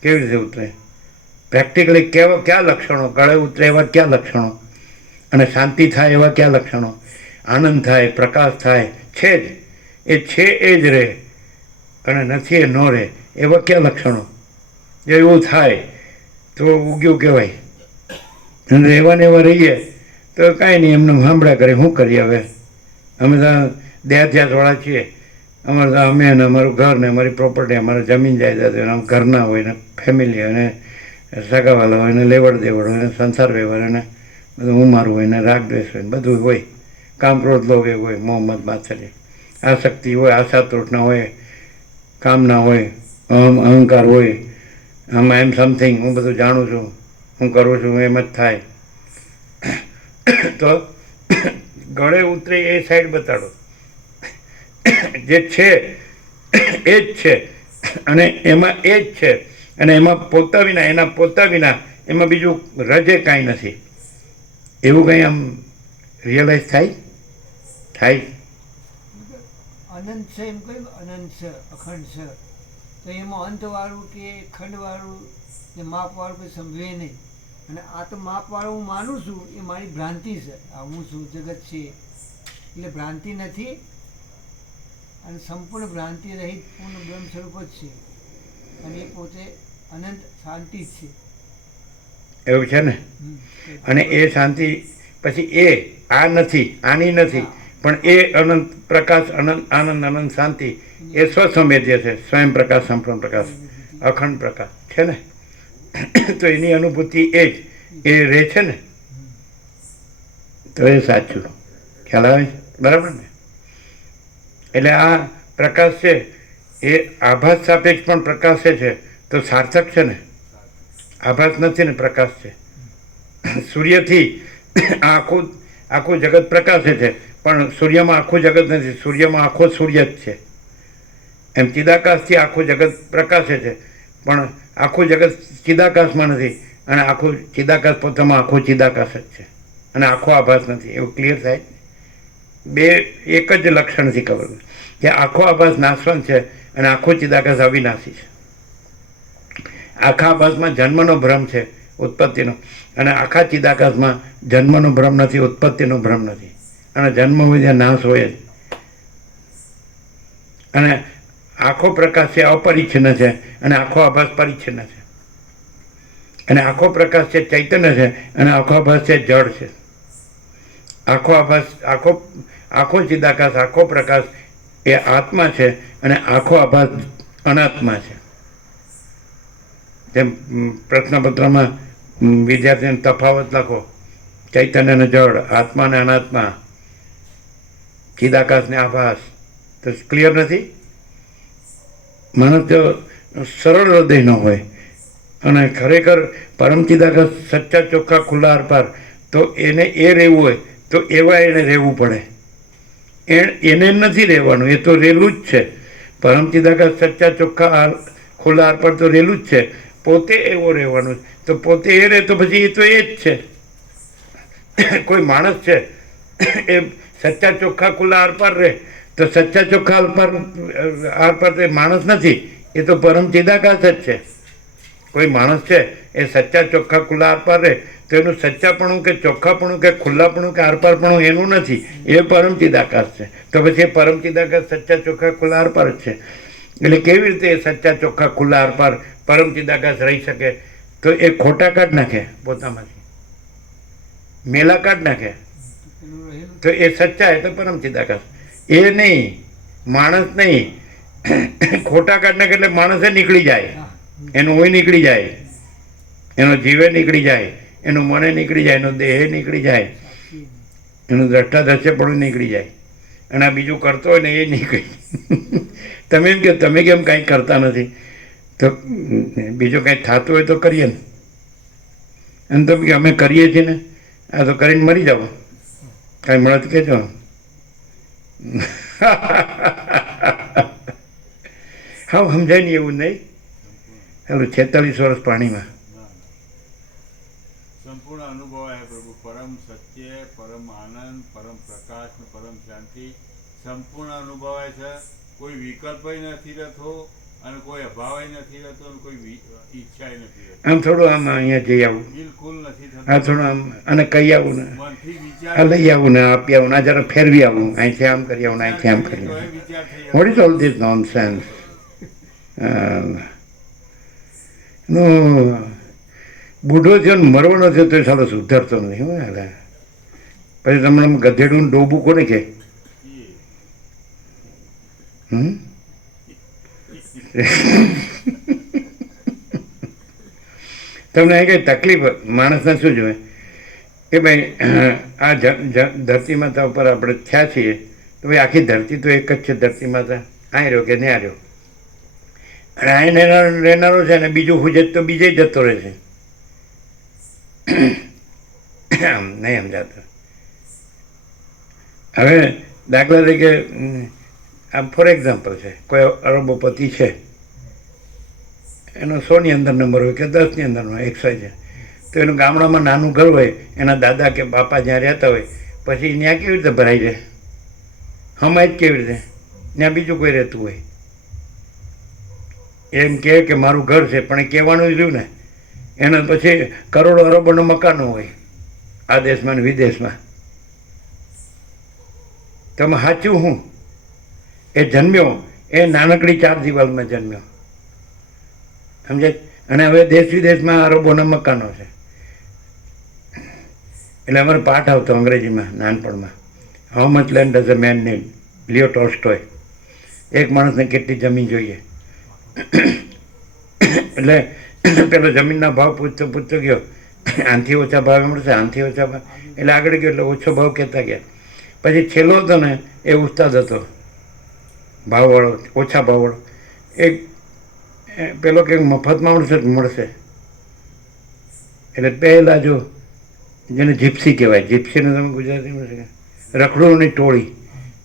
કેવી રીતે ઉતરે? પ્રેક્ટિકલી કયા લક્ષણો ગળે ઉતરે એવા કયા લક્ષણો, અને શાંતિ થાય એવા કયા લક્ષણો, આનંદ થાય, પ્રકાશ થાય, છે જ એ છે એ જ રહે, અને નથી એ ન રહે એવા કયા લક્ષણો? જો એવું થાય તો ઉગ્યું કહેવાય. અને રહેવા ને એવા રહીએ તો કાંઈ નહીં, એમને સાંભળ્યા કરે. શું કરીએ હવે? અમે તો દેહાધ્યાસવાળા છીએ. અમારે તો અમે ને અમારું ઘર ને અમારી પ્રોપર્ટી, અમારા જમીન જાયદાદ હોય, આમ ઘરના હોય ને ફેમિલી હોય ને સગાવાલા હોય ને લેવડ દેવડ હોય ને સંસાર વ્યવહાર અને બધું હું મારું હોય ને રાગ દ્વેષ હોય ને બધું હોય, કામ ક્રોધ લોભ એ હોય, મોહમ્મદ માત્સર્ય, આસક્તિ હોય, આશા તૃષ્ણા હોય, કામના હોય, અહંકાર હોય, આમાં એમ સમથિંગ, હું બધું જાણું છું, હું કરું છું, એમ જ થાય. તો ગળે ઉતરે એ સાઈડ બતાડો, જે છે એ જ છે, અને એમાં એ જ છે, અને એમાં પોતા વિના, એના પોતા વિના એમાં બીજું રજે કાંઈ નથી. એવું કંઈ આમ રિયલાઇઝ થાય? અનંત છે એમ કહ્યું, અનંત છે, અખંડ છે, તો એમાં અંતવાળું કે ખંડવાળું ને માપવાળું કંઈ સંભવે નહીં. અને આ તો માપવાળું હું માનું છું, એ મારી ભ્રાંતિ છે. આ હું છું, જગત છે, એટલે ભ્રાંતિ નથી, અને સંપૂર્ણ ભ્રાંતિ રહિત પૂર્ણ બ્રહ્મ સ્વરૂપ જ છે, અને એ પોતે અનંત શાંતિ જ છે. એવું છે ને? અને એ શાંતિ પછી એ આ નથી, આની નથી, પણ એ અનંત પ્રકાશ, અનંત આનંદ, અનંત શાંતિ, એ સ્વસંવેદ્ય છે, સ્વયં પ્રકાશ, સંપૂર્ણ પ્રકાશ, અખંડ પ્રકાશ છે ને? તો એની અનુભૂતિ એ જ એ રહે છે ને? તો એ સાચું ખ્યાલ આવે છે, બરાબર ને? એટલે આ પ્રકાશ છે એ આભાસ સાપેક્ષ પણ પ્રકાશે છે, તો સાર્થક છે ને? આભાસ નથી ને, પ્રકાશ છે. સૂર્યથી આખું જગત પ્રકાશે છે, પણ સૂર્યમાં આખું જગત નથી, સૂર્યમાં આખો સૂર્ય જ છે. એમ ચિદાકાશથી આખું જગત પ્રકાશે છે, પણ આખું જગત ચિદાકાશમાં નથી, અને આખું ચિદાકાશ પોતામાં આખું ચિદાકાશ જ છે, અને આખો આભાસ નથી. એવું ક્લિયર થાય? બે એક જ લક્ષણથી ખબર કે આખો આભાસ નાશવંત છે, અને આખો ચિદાકાશ અવિનાશી છે. આખા આભાસમાં જન્મનો ભ્રમ છે, ઉત્પત્તિનો, અને આખા ચિદાકાશમાં જન્મનો ભ્રમ નથી, ઉત્પત્તિનો ભ્રમ નથી. અને જન્મ હોય ત્યાં નાશ હોય જ. અને આખો પ્રકાશ છે અપરિચ્છિન્ન છે, અને આખો આભાસ પરિચ્છિન્ન છે. અને આખો પ્રકાશ છે ચૈતન્ય છે, અને આખો આભાસ છે જળ છે. આખો આભાસ, આખો ચિદાકાશ, આખો પ્રકાશ એ આત્મા છે, અને આખો આભાસ અનાત્મા છે. જેમ પ્રશ્નપત્રમાં વિદ્યાર્થીને તફાવત લખો, ચૈતન્ય ને જળ, આત્મા ને અનાત્મા, ચિદાકાશ ને આભાસ, તો ક્લિયર નથી? માણસ તો સરળ હૃદય ન હોય, અને ખરેખર પરમ ચિદાકાશ સચ્ચા ચોખ્ખા ખુલ્લા આરપાર, તો એને એ રહેવું હોય તો એવા એને રહેવું પડે. એને નથી રહેવાનું, એ તો રહેલું જ છે. પરમ ચિદાકાશ સચ્ચા ચોખ્ખા ખુલ્લા આરપાર તો રહેલું જ છે, પોતે એવો રહેવાનું. તો પોતે એ રહે તો પછી એ તો એ જ છે. કોઈ માણસ છે એ સચ્ચા ચોખ્ખા ખુલ્લા આરપાર રહે તો સચ્ચા ચોખ્ખા આર પર તે માણસ નથી, એ તો પરમ ચિદાકાશ જ છે. કોઈ માણસ છે એ સચ્ચા ચોખ્ખા ખુલ્લા આરપાર રહે તો એનું સચ્ચાપણું કે ચોખ્ખાપણું કે ખુલ્લાપણું કે આરપારપણું એનું નથી, એ પરમ ચિદાકાશ છે. તો પછી એ પરમ ચિદાકાશ સચ્ચા ચોખ્ખા ખુલ્લા આરપાર જ છે. એટલે કેવી રીતે એ સચ્ચા ચોખ્ખા ખુલ્લા આરપાર પરમ ચિદાકાશ રહી શકે? તો એ ખોટા કાઢ નાખે પોતામાંથી, મેલા કાઢ નાખે પેલું રહેલું તો એ સચ્ચા એ તો પરમ ચિદાકાશ. એ નહીં, માણસ નહીં. ખોટા કાઢ નાખે એટલે માણસે નીકળી જાય, એનું હોય નીકળી જાય, એનો જીવે નીકળી જાય, એનું મને નીકળી જાય, એનો દેહ નીકળી જાય, સાક્ષી એનું દ્રષ્ટા દ્રશ્ય પણ નીકળી જાય, અને આ બીજું કરતો હોય ને એ નીકળી. તમે એમ કે તમે કેમ કાંઈ કરતા નથી? તો બીજું કાંઈ થતું હોય તો કરીએ ને. અને તમે કે અમે કરીએ છીએ ને, આ તો કરીને મરી જાઓ, કાંઈ મળે તો કહેજો. હા, સમજાય નહીં એવું નહીં. ચાલો 46 વર્ષ પાણીમાં સંપૂર્ણ અનુભવાય પ્રભુ. પરમ સત્ય, પરમ આનંદ, પરમ પ્રકાશ ને પરમ શાંતિ સંપૂર્ણ અનુભવાય છે. કોઈ વિકલ્પ નથી રહેતો અને કોઈ અભાવ નથી રહેતો અને કોઈ ઈચ્છા નથી રહેતી. આમ થોડું આમ અહીંયા જઈ આવું, બિલકુલ નથી થતું. આ થોડું આમ અને કહી આવું ને, મનથી આ વિચાર લઈ આવું ને, આપી આવું ને, આ જરા ફેરવી આવું, અહીંથી આમ કરી આવું ને, અહીંથી આમ કરી તોય આવું. વિચાર થઈ What is all this nonsense? નો બુઢો થયો ને મરવાનો થયો તો સાલો સુધરતો નથી. શું હાલે? પછી તમને આમ ગધેડું ને ડોબું કોને કહે? તમને એ કઈ તકલીફ માણસને શું જોઈએ કે ભાઈ આ ધરતી માતા ઉપર આપણે થયા છીએ તો ભાઈ આખી ધરતી તો એક જ છે. ધરતી માતા અહીં રહ્યો કે ત્યાં રહ્યો, અને અહીં રહેનારો છે ને બીજું હુજત તો બીજે જતો રહે છે. આમ નહીં સમજાતું. હવે દાખલા તરીકે આમ ફોર એક્ઝામ્પલ છે, કોઈ અરબોપતિ છે, એનો 100ની અંદર નંબર હોય કે 10ની અંદરનો XY છે, તો એનું ગામડામાં નાનું ઘર હોય, એના દાદા કે બાપા જ્યાં રહેતા હોય, પછી ત્યાં કેવી રીતે ભરાઈ જાય? હમાય જ કેવી રીતે? ત્યાં બીજું કોઈ રહેતું હોય. એમ કહે કે મારું ઘર છે, પણ એ કહેવાનું જ રહ્યું ને. એના પછી કરોડો અરબોના મકાનો હોય આ દેશમાં ને વિદેશમાં. તમે સાચું હું એ જન્મ્યો એ નાનકડી 4 દિવાલમાં જન્મ્યો, સમજાય? અને હવે દેશ વિદેશમાં અરબોના મકાનો છે. એટલે અમારે પાઠ આવતો અંગ્રેજીમાં નાનપણમાં, how much land does a man need, Leo Tolstoy. એક માણસને કેટલી જમીન જોઈએ? એટલે પેલો જમીનના ભાવ પૂછતો ગયો, આનાથી ઓછા ભાવે મળશે, આનાથી ઓછા ભાવ. એટલે આગળ ગયો એટલે ઓછો ભાવ કહેતા ગયા. પછી છેલ્લો હતો ને એ ઉસ્તાદ હતો, ભાવવાળો, ઓછા ભાવવાળો. એક પેલો કંઈક મફતમાં મળશે તો મળશે. એટલે પહેલાં જો જેને જીપ્સી કહેવાય, જીપ્સીને તમે ગુજરાતીમાં રખડુની ટોળી,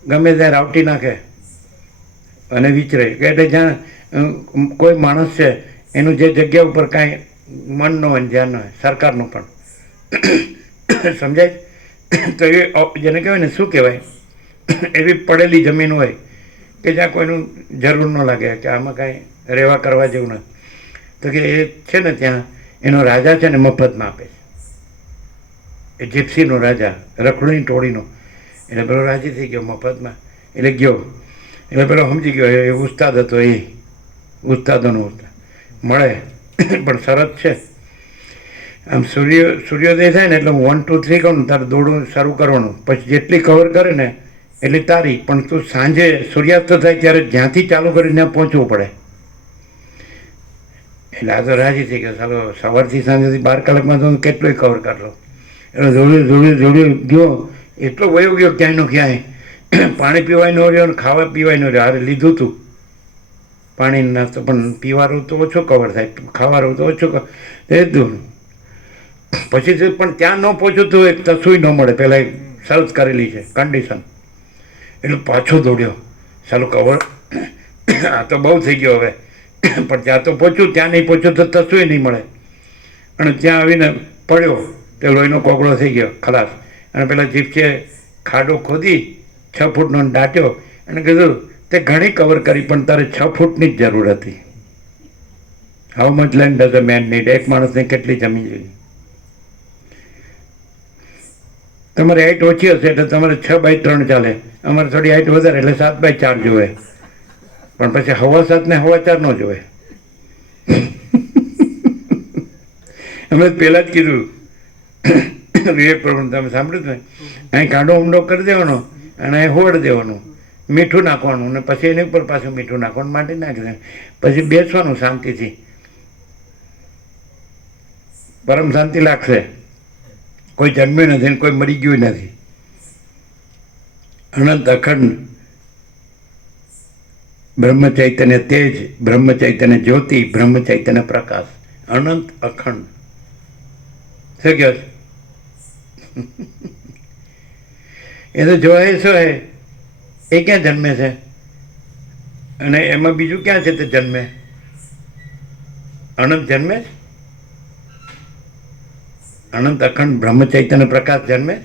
ગમે ત્યાં રાવટી નાખે અને વિચરે. એટલે જ્યાં કોઈ માણસ છે એનું જે જગ્યા ઉપર કાંઈ મન ન હોય, ધ્યાન ન હોય, સરકારનું પણ સમજાય. તો એ જેને કહેવાય ને શું કહેવાય, એવી પડેલી જમીન હોય કે જ્યાં કોઈનું જરૂર ન લાગે કે આમાં કાંઈ રહેવા કરવા જેવું નથી. તો કે એ છે ને ત્યાં એનો રાજા છે ને મફતમાં આપે છે, એ જીપ્સીનો રાજા, રખડુની ટોળીનો. એટલે પેલો રાજી થઈ ગયો મફતમાં, એટલે ગયો. એટલે પેલો સમજી ગયો એ ઉસ્તાદ હતો, એ ઉસ્તાદોનો ઉસ્તાદ મળે. પણ શરત છે, આમ સૂર્યોદય થાય ને એટલે હું 1 2 3 કહું ને તારે દોડવું શરૂ કરવાનું. પછી જેટલી કવર કરે ને એટલી તારી, પણ તું સાંજે સૂર્યાસ્ત થાય ત્યારે જ્યાંથી ચાલુ કરીને ત્યાં પહોંચવું પડે. એટલે આ તો રાજી થઈ ગયો, ચાલો સવારથી સાંજ સુધી 12 કલાકમાં તો કેટલોય કવર કરલો. એટલે જોડ્યું ગયો, એટલો વયો ગયો ક્યાંયનો ક્યાંય. પાણી પીવાય ન રહ્યો ને ખાવા પીવાય ન રહ્યો. હારે લીધું હતું પાણી નાસ્તો, પણ પીવાનું તો ઓછો કવર થાય, ખાવાનું તો ઓછું લીધું. પછી પણ ત્યાં ન પહોંચ્યું તો એક તસુઈ ન મળે, પહેલાં શરત કરેલી છે, કન્ડિશન. એટલે પાછો દોડ્યો, ચાલો કવર આ તો બહુ થઈ ગયો હવે, પણ ત્યાં તો પહોંચ્યું, ત્યાં નહીં પહોંચ્યું તો તસુઈ નહીં મળે. અને ત્યાં આવીને પડ્યો, તે લોહીનો કોગળો થઈ ગયો ખલાસ. અને પેલા જીપસીએ ખાડો ખોદી 6 ફૂટનો દાટ્યો અને કીધું તે ઘણી કવર કરી પણ તારે 6 ફૂટની જ જરૂર હતી. How much land does a man need? એક માણસને કેટલી જમીન જોઈએ? તમારી હાઈટ ઓછી હશે એટલે તમારે 6x3 ચાલે. અમારે થોડી હાઈટ વધારે એટલે 7x4 જોવે. પણ પછી 7.25 ને 4.25 ન જોવે. અમે પહેલાં જ કીધું વિવેક પ્રભુ તમે સાંભળ્યું ને, અહીં કાંડો ઊંડો કરી દેવાનો અને અહીં હોડ દેવાનું, મીઠું નાખવાનું ને પછી એની ઉપર પાછું મીઠું નાખવાનું, માટી નાખી દેવાનું, પછી બેસવાનું શાંતિથી. પરમ શાંતિ લાગશે. કોઈ જન્મ્યું નથી ને કોઈ મરી ગયું નથી. અનંત અખંડ બ્રહ્મ ચૈતન્ય તેજ, બ્રહ્મ ચૈતન્ય જ્યોતિ, બ્રહ્મ ચૈતન્ય પ્રકાશ, અનંત અખંડ. શું કહો છો? એ તો જોહે શું હે, એ ક્યાં જન્મે છે અને એમાં બીજું ક્યાં છે તે જન્મે? અનંત જન્મે, અનંત અખંડ બ્રહ્મ ચૈતન્ય પ્રકાશ જન્મે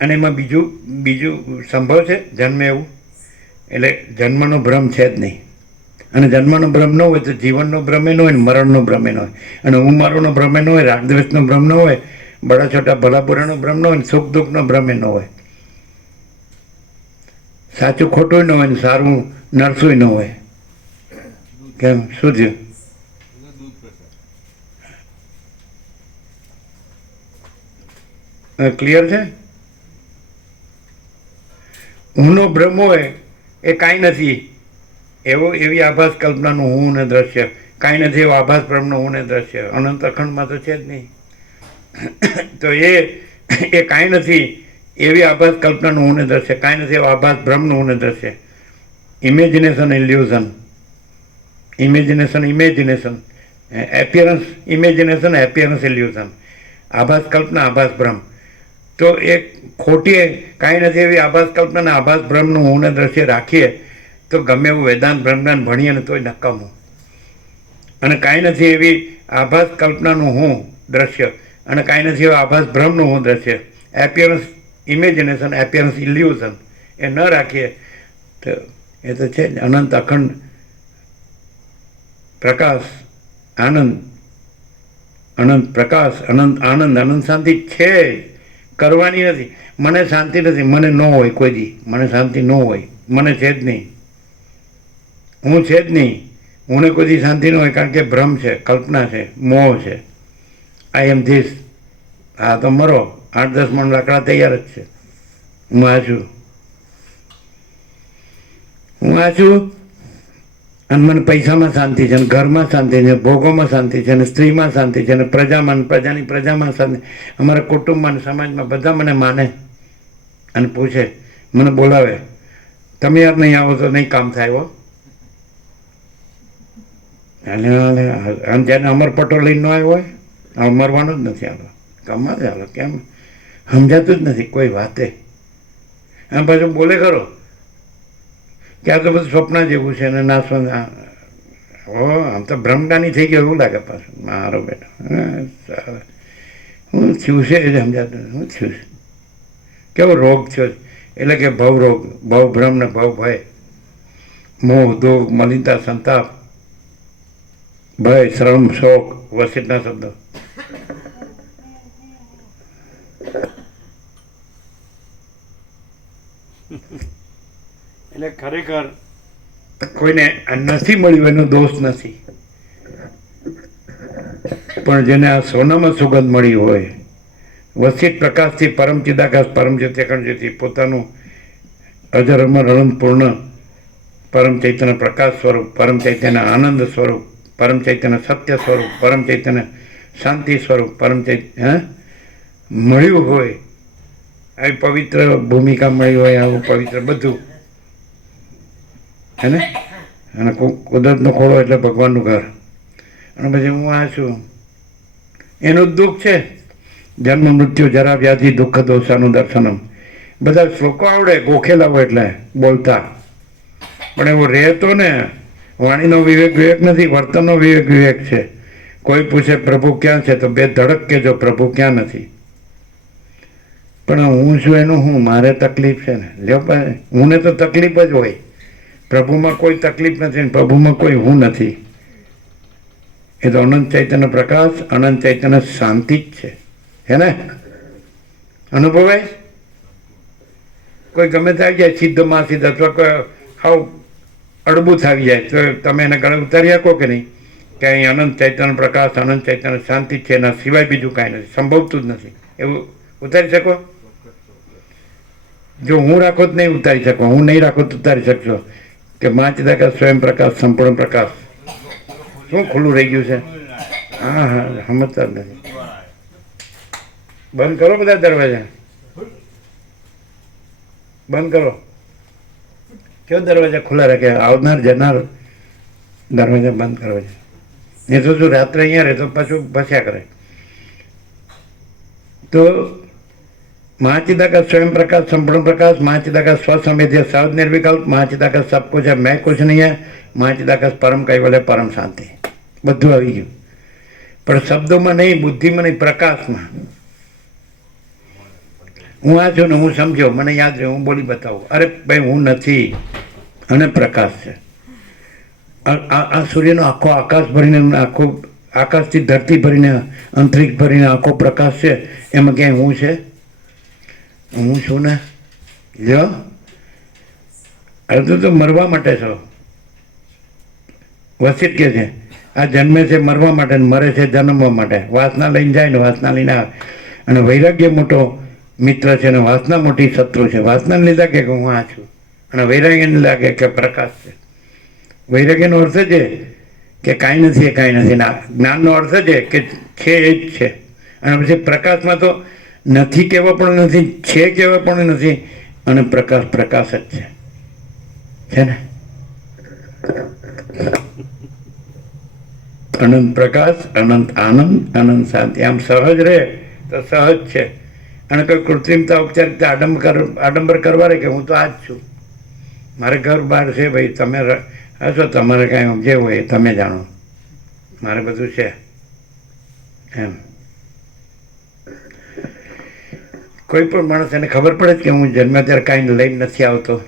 અને એમાં બીજું સંભવ છે જન્મે એવું? એટલે જન્મનો ભ્રમ છે જ નહીં. અને જન્મનો ભ્રમ ન હોય તો જીવનનો ભ્રમે ન હોય ને મરણનો ભ્રમે ન હોય. અને હું મારોનો ભ્રમે ન હોય, રાગદ્વેષનો ભ્રમ ન હોય, બડા છોટા ભલા બુરાનો ભ્રમ ન હોય, સુખ દુઃખનો ભ્રમે ન હોય, સાચું ખોટું ન હોય ને સારું નરસું ન હોય. કેમ શું થયું? દૂધ પ્રસાદ. ક્લિયર છે? હુંનો ભ્રમ હોય એ કાંઈ નથી એવી આભાસ કલ્પનાનું હું ને દ્રશ્ય કાંઈ નથી, એવો આભાસ બ્રહ્મનો હું ને દ્રશ્ય અનંત અખંડમાં તો છે જ નહીં. તો એ કાંઈ નથી એવી આભાસ કલ્પનાનું હું ને દ્રશ્ય, કાંઈ નથી એવો આભાસ બ્રહ્મનું હું ને દ્રશ્ય. Imagination illusion, imagination appearance, imagination appearance illusion, આભાસ કલ્પના આભાસ બ્રહ્મ. તો એ ખોટી કાંઈ નથી એવી આભાસ કલ્પના આભાસ બ્રહ્મનું હું ને દ્રશ્ય રાખીએ તો ગમે એવું વેદાંત બ્રહ્મજ્ઞાન ભણીએ ને તોય નકામું. અને કાંઈ નથી એવી આભાસ કલ્પનાનું હું દ્રશ્ય અને કાંઈ નથી એવા આભાસ બ્રહ્મનું હું દ્રશ્ય, એપિયરન્સ ઇમેજિનેશન એપિયરન્સ ઇલ્યુઝન એ ન રાખીએ તો એ તો છે જ અનંત અખંડ પ્રકાશ આનંદ, અનંત પ્રકાશ અનંત આનંદ, અનંત શાંતિ છે જ. કરવાની નથી. મને શાંતિ નથી, મને ન હોય કોઈ દી, મને શાંતિ ન હોય, મને છે જ નહીં, હું છે જ નહીં. હુંને કોઈ દી શાંતિ ન હોય કારણ કે ભ્રમ છે, કલ્પના છે, મોહ છે. આઈ એમ ધીસ. હા તો મરો, 8-10 મણ લાકડા તૈયાર જ છે. હું આ છું, હું આ છું. અને મને પૈસામાં શાંતિ છે ને ઘરમાં શાંતિ છે, ભોગોમાં શાંતિ છે ને સ્ત્રીમાં શાંતિ છે ને પ્રજામાં શાંતિ. અમારા કુટુંબમાં ને સમાજમાં બધા મને માને અને પૂછે, મને બોલાવે, તમે યાર નહીં આવો તો નહીં કામ થાય હો. અને જેને અમર પટો લઈને ન આવ્યો હોય મરવાનો જ નથી. હાલો કમા છે, હાલો કેમ સમજાતું જ નથી કોઈ વાતે. આમ પાછું બોલે ખરો કે આ તો બધું સ્વપ્ન જેવું છે ને નાસવા. આમ તો ભ્રમગાની થઈ ગયો એવું લાગે પાછું. મારો બેટો હું થયું છે એ સમજાતું, હું થયું છે, કેવો રોગ થયો છે. એટલે કે ભવ રોગ, ભવ ભ્રમ ને ભવ ભય, મોહ દુઃખ મલિનતા સંતાપ ભય શ્રમ શોક વસિતના શબ્દો. એટલે ખરેખર કોઈને નથી મળ્યું એનો દોષ નથી, પણ જેને આ સોનામાં સુગંધ મળી હોય, વસિત પ્રકાશથી પરમ ચિદાકાશ પરમ જ્યોતિ અખંડ જ્યોતિ, પોતાનું અજર અમર અનંત પૂર્ણ પરમ ચૈતન્ય પ્રકાશ સ્વરૂપ, પરમ ચૈતન્ય આનંદ સ્વરૂપ, પરમ ચૈતન્ય સત્ય સ્વરૂપ, પરમ ચૈતન્ય શાંતિ સ્વરૂપ, પરમ ચૈતન્ય મળ્યું હોય, આવી પવિત્ર ભૂમિકા મળી હોય, આવું પવિત્ર બધું હે ને. અને કુદરતનો ખોળો એટલે ભગવાનનું ઘર. અને પછી હું આ છું એનું દુઃખ છે. જન્મ મૃત્યુ જરા વ્યાધિ દુઃખ દોષાનું દર્શનમ. બધા શ્લોકો આવડે ગોખેલા હોય એટલે બોલતા, પણ એવો રહેતો ને વાણીનો વિવેક નથી, વર્તનનો વિવેક છે. કોઈ પૂછે પ્રભુ ક્યાં છે તો બે ધડક કહેજો પ્રભુ ક્યાં નથી. પણ હું છું એનું હું, મારે તકલીફ છે ને. લ્યો ભાઈ, હુંને તો તકલીફ જ હોય. પ્રભુમાં કોઈ તકલીફ નથી ને પ્રભુમાં કોઈ હું નથી. એ તો અનંત ચૈતન્ય પ્રકાશ, અનંત ચૈતન્ય શાંતિ જ છે. હે ને? અનુભવાય? કોઈ ગમે તે આવી જાય સિદ્ધમાં સિદ્ધ, અથવા કોઈ હાવ અડબૂત આવી જાય તો તમે એને ગળે ઉતારી શકો કે નહીં? કે અહીં અનંત ચૈતન્ય પ્રકાશ, અનંત ચૈતન્ય શાંતિ છે, એના સિવાય બીજું કાંઈ નથી, સંભવતું જ નથી. એવું ઉતારી શકો? જો હું રાખો તો નહીં ઉતારી શકો, હું નહીં રાખો તો ઉતારી શકશો. કે મહાચિદાકાશ, સ્વયં પ્રકાશ, સંપૂર્ણ પ્રકાશ. શું ખુલ્લું રહી ગયું છે? હા હા, સમજતા જ નથી. બંધ કરો બધા દરવાજા, બંધ કરો. કયો દરવાજા ખુલ્લા રાખે? આવનાર જનાર દરવાજા બંધ કરવા છે. એ તો શું રાત્રે અહીંયા રહે તો પાછું ભસ્યા કરે. તો महाचिदाकाश स्वयं प्रकाश, संपूर्ण प्रकाश, महाचिदाकाश स्वसंवेद्य, सहज निर्विकल्प, महाचिदाकाश सब कुछ है, मैं कुछ नहीं है, महाचिदाकाश परम कैवल है, परम शांति. બધું આવી ગયું, પણ શબ્દોમાં નહીં, બુદ્ધિમાં નહીં, પ્રકાશમાં. હું આ છું ને હું સમજો, મને યાદ રહે, હું બોલી બતાવું. અરે ભાઈ હું નથી, અને પ્રકાશ છે. આ સૂર્યનો આખો આકાશ ભરીને, આખો આકાશથી ધરતી ભરીને, અંતરિક્ષ ભરીને આખો પ્રકાશ છે. એમાં ક્યાંય હું છે? હું છું ને. જો અડધું તો મરવા માટે છો. વસિત કે છે આ જન્મે છે મરવા માટે, મરે છે જન્મવા માટે. વાસના લઈને જાય ને વાસના લઈને આવે. અને વૈરાગ્ય મોટો મિત્ર છે ને વાસના મોટી શત્રુ છે. વાસનાને લીધા કે હું આ છું, અને વૈરાગ્યને લાગે કે પ્રકાશ છે. વૈરાગ્યનો અર્થ છે કે કાંઈ નથી, એ કાંઈ નથી. જ્ઞાનનો અર્થ છે કે છે એ જ છે. અને પછી પ્રકાશમાં તો નથી કહેવા પણ નથી, છે કહેવા પણ નથી, અને પ્રકાશ પ્રકાશ જ છે ને. અનંત પ્રકાશ, અનંત આનંદ, અનંત શાંતિ. આમ સહજ રહે તો સહજ છે. અને કોઈ કૃત્રિમતા, ઔપચારિકતા, આડંબર કરવા રહે કે હું તો આ જ છું, મારે ઘર બહાર છે, ભાઈ તમે હશો, તમારે કાંઈ જે હોય તમે જાણો, મારે બધું છે એમ. કોઈ પણ માણસ એને ખબર પડે જ કે હું જન્મ્યા ત્યારે કાંઈ લઈને નથી આવતો,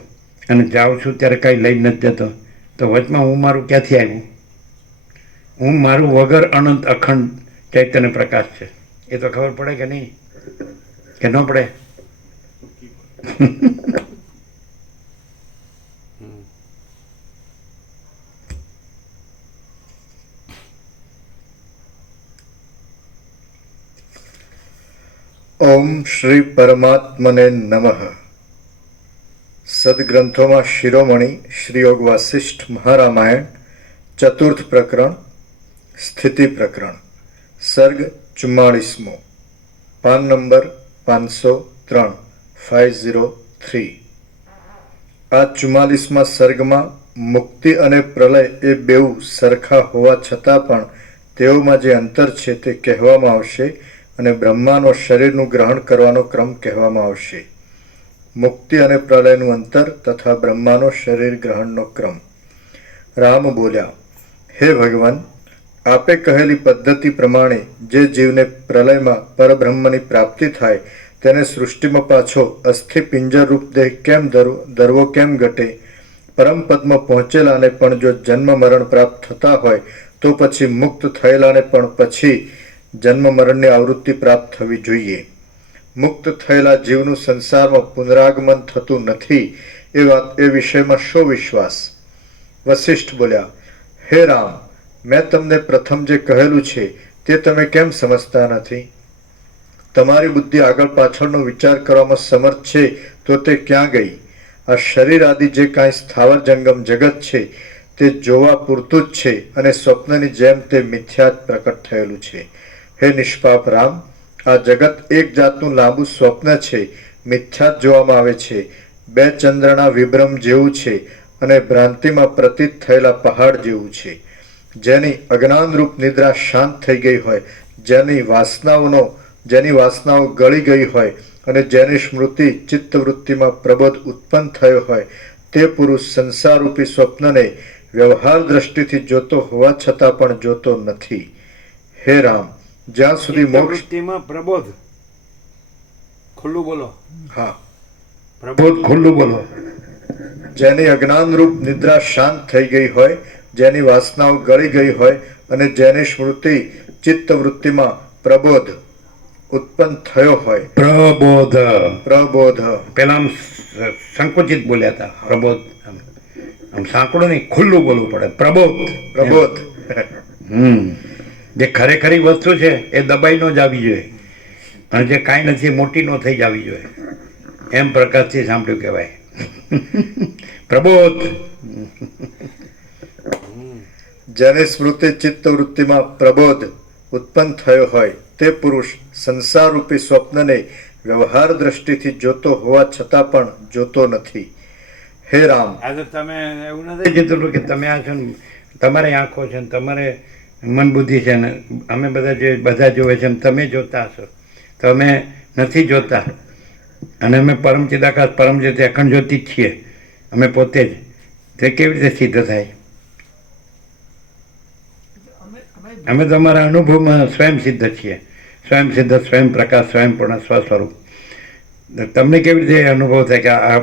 અને જાઉં છું ત્યારે કાંઈ લઈને નથી જતો, તો વચમાં હું મારું ક્યાંથી આવ્યું? હું મારું વગર અનંત અખંડ ચૈતન્ય પ્રકાશ છે. એ તો ખબર પડે કે નહીં? કે ન પડે? ઓમ શ્રી પરમાત્મને નમઃ. સદગ્રંથોમાં શિરોમણી શ્રી યોગ વાસિષ્ઠ મહારામાયણ, ચતુર્થ પ્રકરણ, સ્થિતિ પ્રકરણ, સર્ગ 44મો, પાન નંબર 503, 503. આ 44મા સર્ગમાં મુક્તિ અને પ્રલય એ બેઉ સરખા હોવા છતાં પણ તેઓમાં જે અંતર છે તે કહેવામાં આવશે, અને બ્રહ્માનો શરીરનું ગ્રહણ કરવાનો ક્રમ કહેવામાં આવશે. મુક્તિ અને પ્રલયનું અંતર તથા બ્રહ્માનો શરીર ગ્રહણનો ક્રમ. રામ બોલ્યા, હે ભગવાન, આપે કહેલી પદ્ધતિ પ્રમાણે જે જીવને પ્રલયમાં પરબ્રહ્મની પ્રાપ્તિ થાય તેને સૃષ્ટિમાં પાછો અસ્થિ પિંજર રૂપ દેહ કેમ ધરવો કેમ ઘટે? પરમ પદમાં પહોંચેલાને પણ જો જન્મ મરણ પ્રાપ્ત થતા હોય તો પછી મુક્ત થયેલાને પણ પછી જન્મ મરણની આવૃત્તિ પ્રાપ્ત થવી જોઈએ. મુક્ત થયેલા જીવનું સંસારમાં પુનરાગમન થતું નથી એ વિષયમાં શો વિશ્વાસ? વસિષ્ઠ બોલ્યા, હે રામ, મેં તમને પ્રથમ જે કહેલું છે તે તમે કેમ સમજતા નથી? તમારી બુદ્ધિ આગળ પાછળનો વિચાર કરવામાં સમર્થ છે તો તે ક્યાં ગઈ? આ શરીર આદિ જે કાંઈ સ્થાવર જંગમ જગત છે તે જોવા પૂરતું જ છે, અને સ્વપ્નની જેમ તે મિથ્યા જ પ્રકટ થયેલું છે. હે નિષ્પાપ રામ, આ જગત એક જાતનું લાંબુ સ્વપ્ન છે, મિથ્યા જ જોવામાં આવે છે. બે ચંદ્રના વિભ્રમ જેવું છે, અને ભ્રાંતિમાં પ્રતીત થયેલા પહાડ જેવું છે. જેની અજ્ઞાનરૂપ નિદ્રા શાંત થઈ ગઈ હોય, જેની વાસનાઓ ગળી ગઈ હોય, અને જેની સ્મૃતિ ચિત્તવૃત્તિમાં પ્રબોધ ઉત્પન્ન થયો હોય, તે પુરુષ સંસારરૂપી સ્વપ્નને વ્યવહાર દ્રષ્ટિથી જોતો હોવા છતાં પણ જોતો નથી. હે રામ, જ્યાં સુધી મોક્ષ પ્રબોધ ખુલ્લું બોલો. હા. પ્રબોધ ખુલ્લું બોલો. જેની અજ્ઞાનરૂપ નિદ્રા શાંત થઈ ગઈ હોય, જેની વાસનાઓ ગળી ગઈ હોય અને જેની સ્મૃતિ ચિત્તવૃત્તિમાં પ્રબોધ ઉત્પન્ન થયો હોય. પ્રબોધ પેલા આમ સંકુચિત બોલ્યા હતા. પ્રબોધ આમ સાંકડું નહીં, ખુલ્લું બોલવું પડે. પ્રબોધ જે ખરેખરી વસ્તુ છે એ દબાઈ ન જ આવી જોઈએ, અને જે કાંઈ નથી મોટી ન થઈ જ આવી જોઈએ. એમ પ્રકાશથી સાંભળ્યું કહેવાય. પ્રબોધ. જેની સ્મૃતિ ચિત્તવૃત્તિમાં પ્રબોધ ઉત્પન્ન થયો હોય તે પુરુષ સંસારરૂપી સ્વપ્નને વ્યવહાર દ્રષ્ટિથી જોતો હોવા છતાં પણ જોતો નથી. હે રામ, આજે તમે એવું એ નથી કીધું કે તમે આ છો ને, તમારી આંખો છે ને, તમારે મન બુદ્ધિ છે ને, અમે બધા જોવે છે ને, તમે જોતા હશો તો અમે નથી જોતા, અને અમે પરમ ચિદાકાશ પરમ જ્યોતિ અખંડ જ્યોતિ જ છીએ અમે પોતે જ. તે કેવી રીતે સિદ્ધ થાય? અમે તમારા અનુભવમાં સ્વયં સિદ્ધ છીએ. સ્વયં સિદ્ધ, સ્વયં પ્રકાશ, સ્વયં પૂર્ણ સ્વસ્વરૂપ. તમને કેવી રીતે અનુભવ થાય કે આ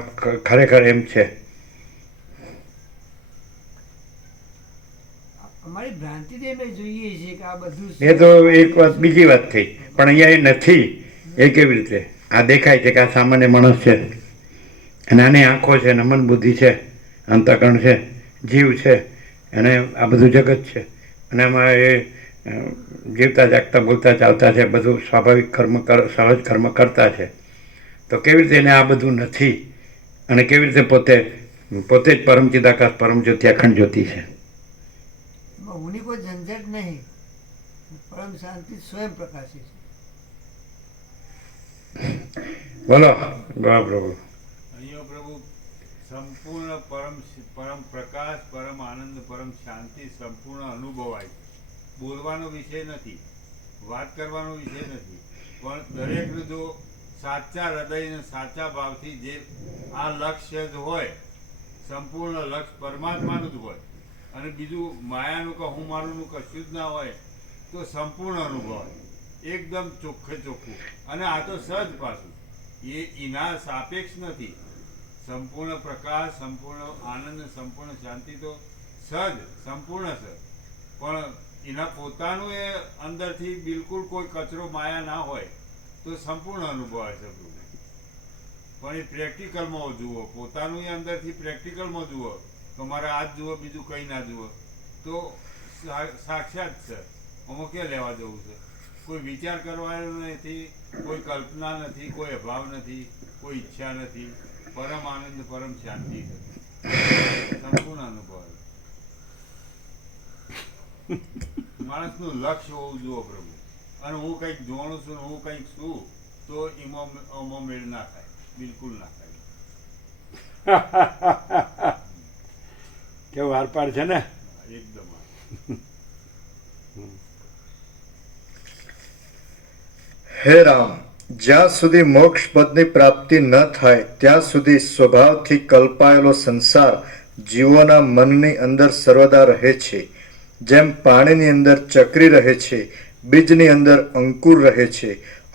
ખરેખર એમ છે? અમારી ભ્રાંતિથી અમે જોઈએ છીએ કે આ બધું એ તો એક વાત, બીજી વાત થઈ. પણ અહીંયા એ નથી. એ કેવી રીતે? આ દેખાય છે કે આ સામાન્ય માણસ છે, અને આની આંખો છે, ને મન બુદ્ધિ છે, અંતકરણ છે, જીવ છે, અને આ બધું જગત છે, અને આમાં એ જીવતા જાગતા બોલતા ચાલતા છે, બધું સ્વાભાવિક સહજ કર્મ કરતા છે. તો કેવી રીતે એને આ બધું નથી, અને કેવી રીતે પોતે જ પરમ ચિદાકાશ પરમ જ્યોતિ અખંડ જ્યોતિ છે? એમાં હુંની કોઈ ઝંઝટ નહીં, પરમ શાંતિ સ્વયં પ્રકાશી છે. બોલો પ્રભુ. અહીંયા પ્રભુ સંપૂર્ણ પરમ પ્રકાશ, પરમ આનંદ, પરમ શાંતિ સંપૂર્ણ અનુભવાય. બોલવાનો વિષય નથી, વાત કરવાનો વિષય નથી, પણ દરેકને જો સાચા હૃદય અને સાચા ભાવથી જે આ લક્ષ્ય જ હોય, સંપૂર્ણ લક્ષ્ય પરમાત્માનું જ હોય, અને બીજું માયાનું કે હું મારુંનું કશું જ ના હોય, તો સંપૂર્ણ અનુભવાય. એકદમ ચોખ્ખે ચોખ્ખું. અને આ તો સહજ પાછું, એના સાપેક્ષ નથી. સંપૂર્ણ પ્રકાશ, સંપૂર્ણ આનંદ, સંપૂર્ણ શાંતિ તો સહજ સંપૂર્ણ છે, પણ એના પોતાનું એ અંદરથી બિલકુલ કોઈ કચરો માયા ના હોય તો સંપૂર્ણ અનુભવાય છે પ્રભુ. પણ એ પ્રેક્ટિકલમાં જુઓ, પોતાનું એ અંદરથી પ્રેક્ટિકલમાં જુઓ, તમારે આ જ જુઓ, બીજું કંઈ ના જુઓ, તો સાક્ષાત છે. આમાં ક્યાં લેવા જવું છે? કોઈ વિચાર કરવાનો નથી, કોઈ કલ્પના નથી, કોઈ અભાવ નથી, કોઈ ઈચ્છા નથી. પરમ આનંદ, પરમ શાંતિ છે, સંપૂર્ણ અનુભવ. માણસનું લક્ષ્ય હોવું જુઓ પ્રભુ. અને હું કંઈક જાણું છું, હું કંઈક છું, તો એમાં મેળ ના થાય, બિલકુલ ના થાય. કેવું આર પાર છે ને? એકદમ. હે રામ, જ્યાં સુધી મોક્ષ પદની પ્રાપ્તિ ન થાય ત્યાં સુધી સ્વભાવથી કલ્પાયેલો સંસાર જીવોના મનની અંદર સર્વદા રહે છે. જેમ પાણીની અંદર ચક્રી રહે છે, બીજની અંદર અંકુર રહે છે,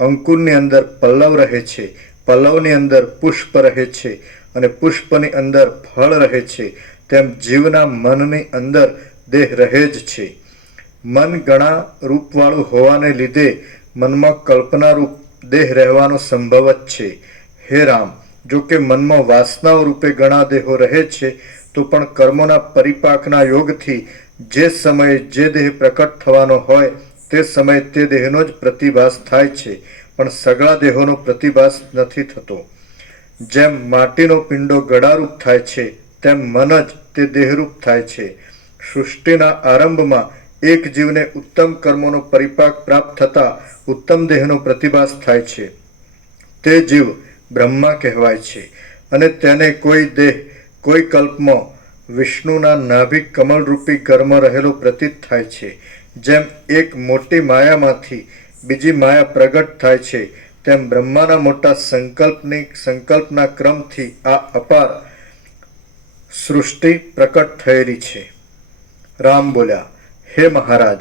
અંકુરની અંદર પલ્લવ રહે છે, પલ્લવની અંદર પુષ્પ રહે છે, અને પુષ્પની અંદર ફળ રહે છે, તેમ જીવના મનની અંદર દેહ રહે જ છે. મન ગણા રૂપવાળું હોવાને લીધે મનમાં કલ્પનારૂપ દેહ રહેવાનો સંભવ જ છે. હે રામ, જો કે મનમાં વાસનાઓ રૂપે ઘણા દેહો રહે છે, તો પણ કર્મોના પરિપાકના યોગથી જે સમયે જે દેહ પ્રકટ થવાનો હોય તે સમયે તે દેહનો જ પ્રતિભાસ થાય છે, પણ સગળા દેહોનો પ્રતિભાસ નથી થતો. જેમ માટીનો પિંડો ગળારૂપ થાય છે, તેમ મન જ તે દેહરૂપ થાય છે. સૃષ્ટિના આરંભમાં એક જીવને ઉત્તમ કર્મોનો પરિપાક પ્રાપ્ત થતા ઉત્તમ દેહનો પ્રતિભાસ થાય છે. તે જીવ બ્રહ્મા કહેવાય છે, અને તેને કોઈ દેહ કોઈ કલ્પમાં વિષ્ણુના નાભિક કમલરૂપી ગર્ભમાં રહેલો પ્રતીત થાય છે. જેમ એક મોટી માયામાંથી બીજી માયા પ્રગટ થાય છે, તેમ બ્રહ્માના મોટા સંકલ્પના ક્રમથી આ અપાર સૃષ્ટિ પ્રકટ થયેલી છે. રામ બોલ્યા, હે મહારાજ,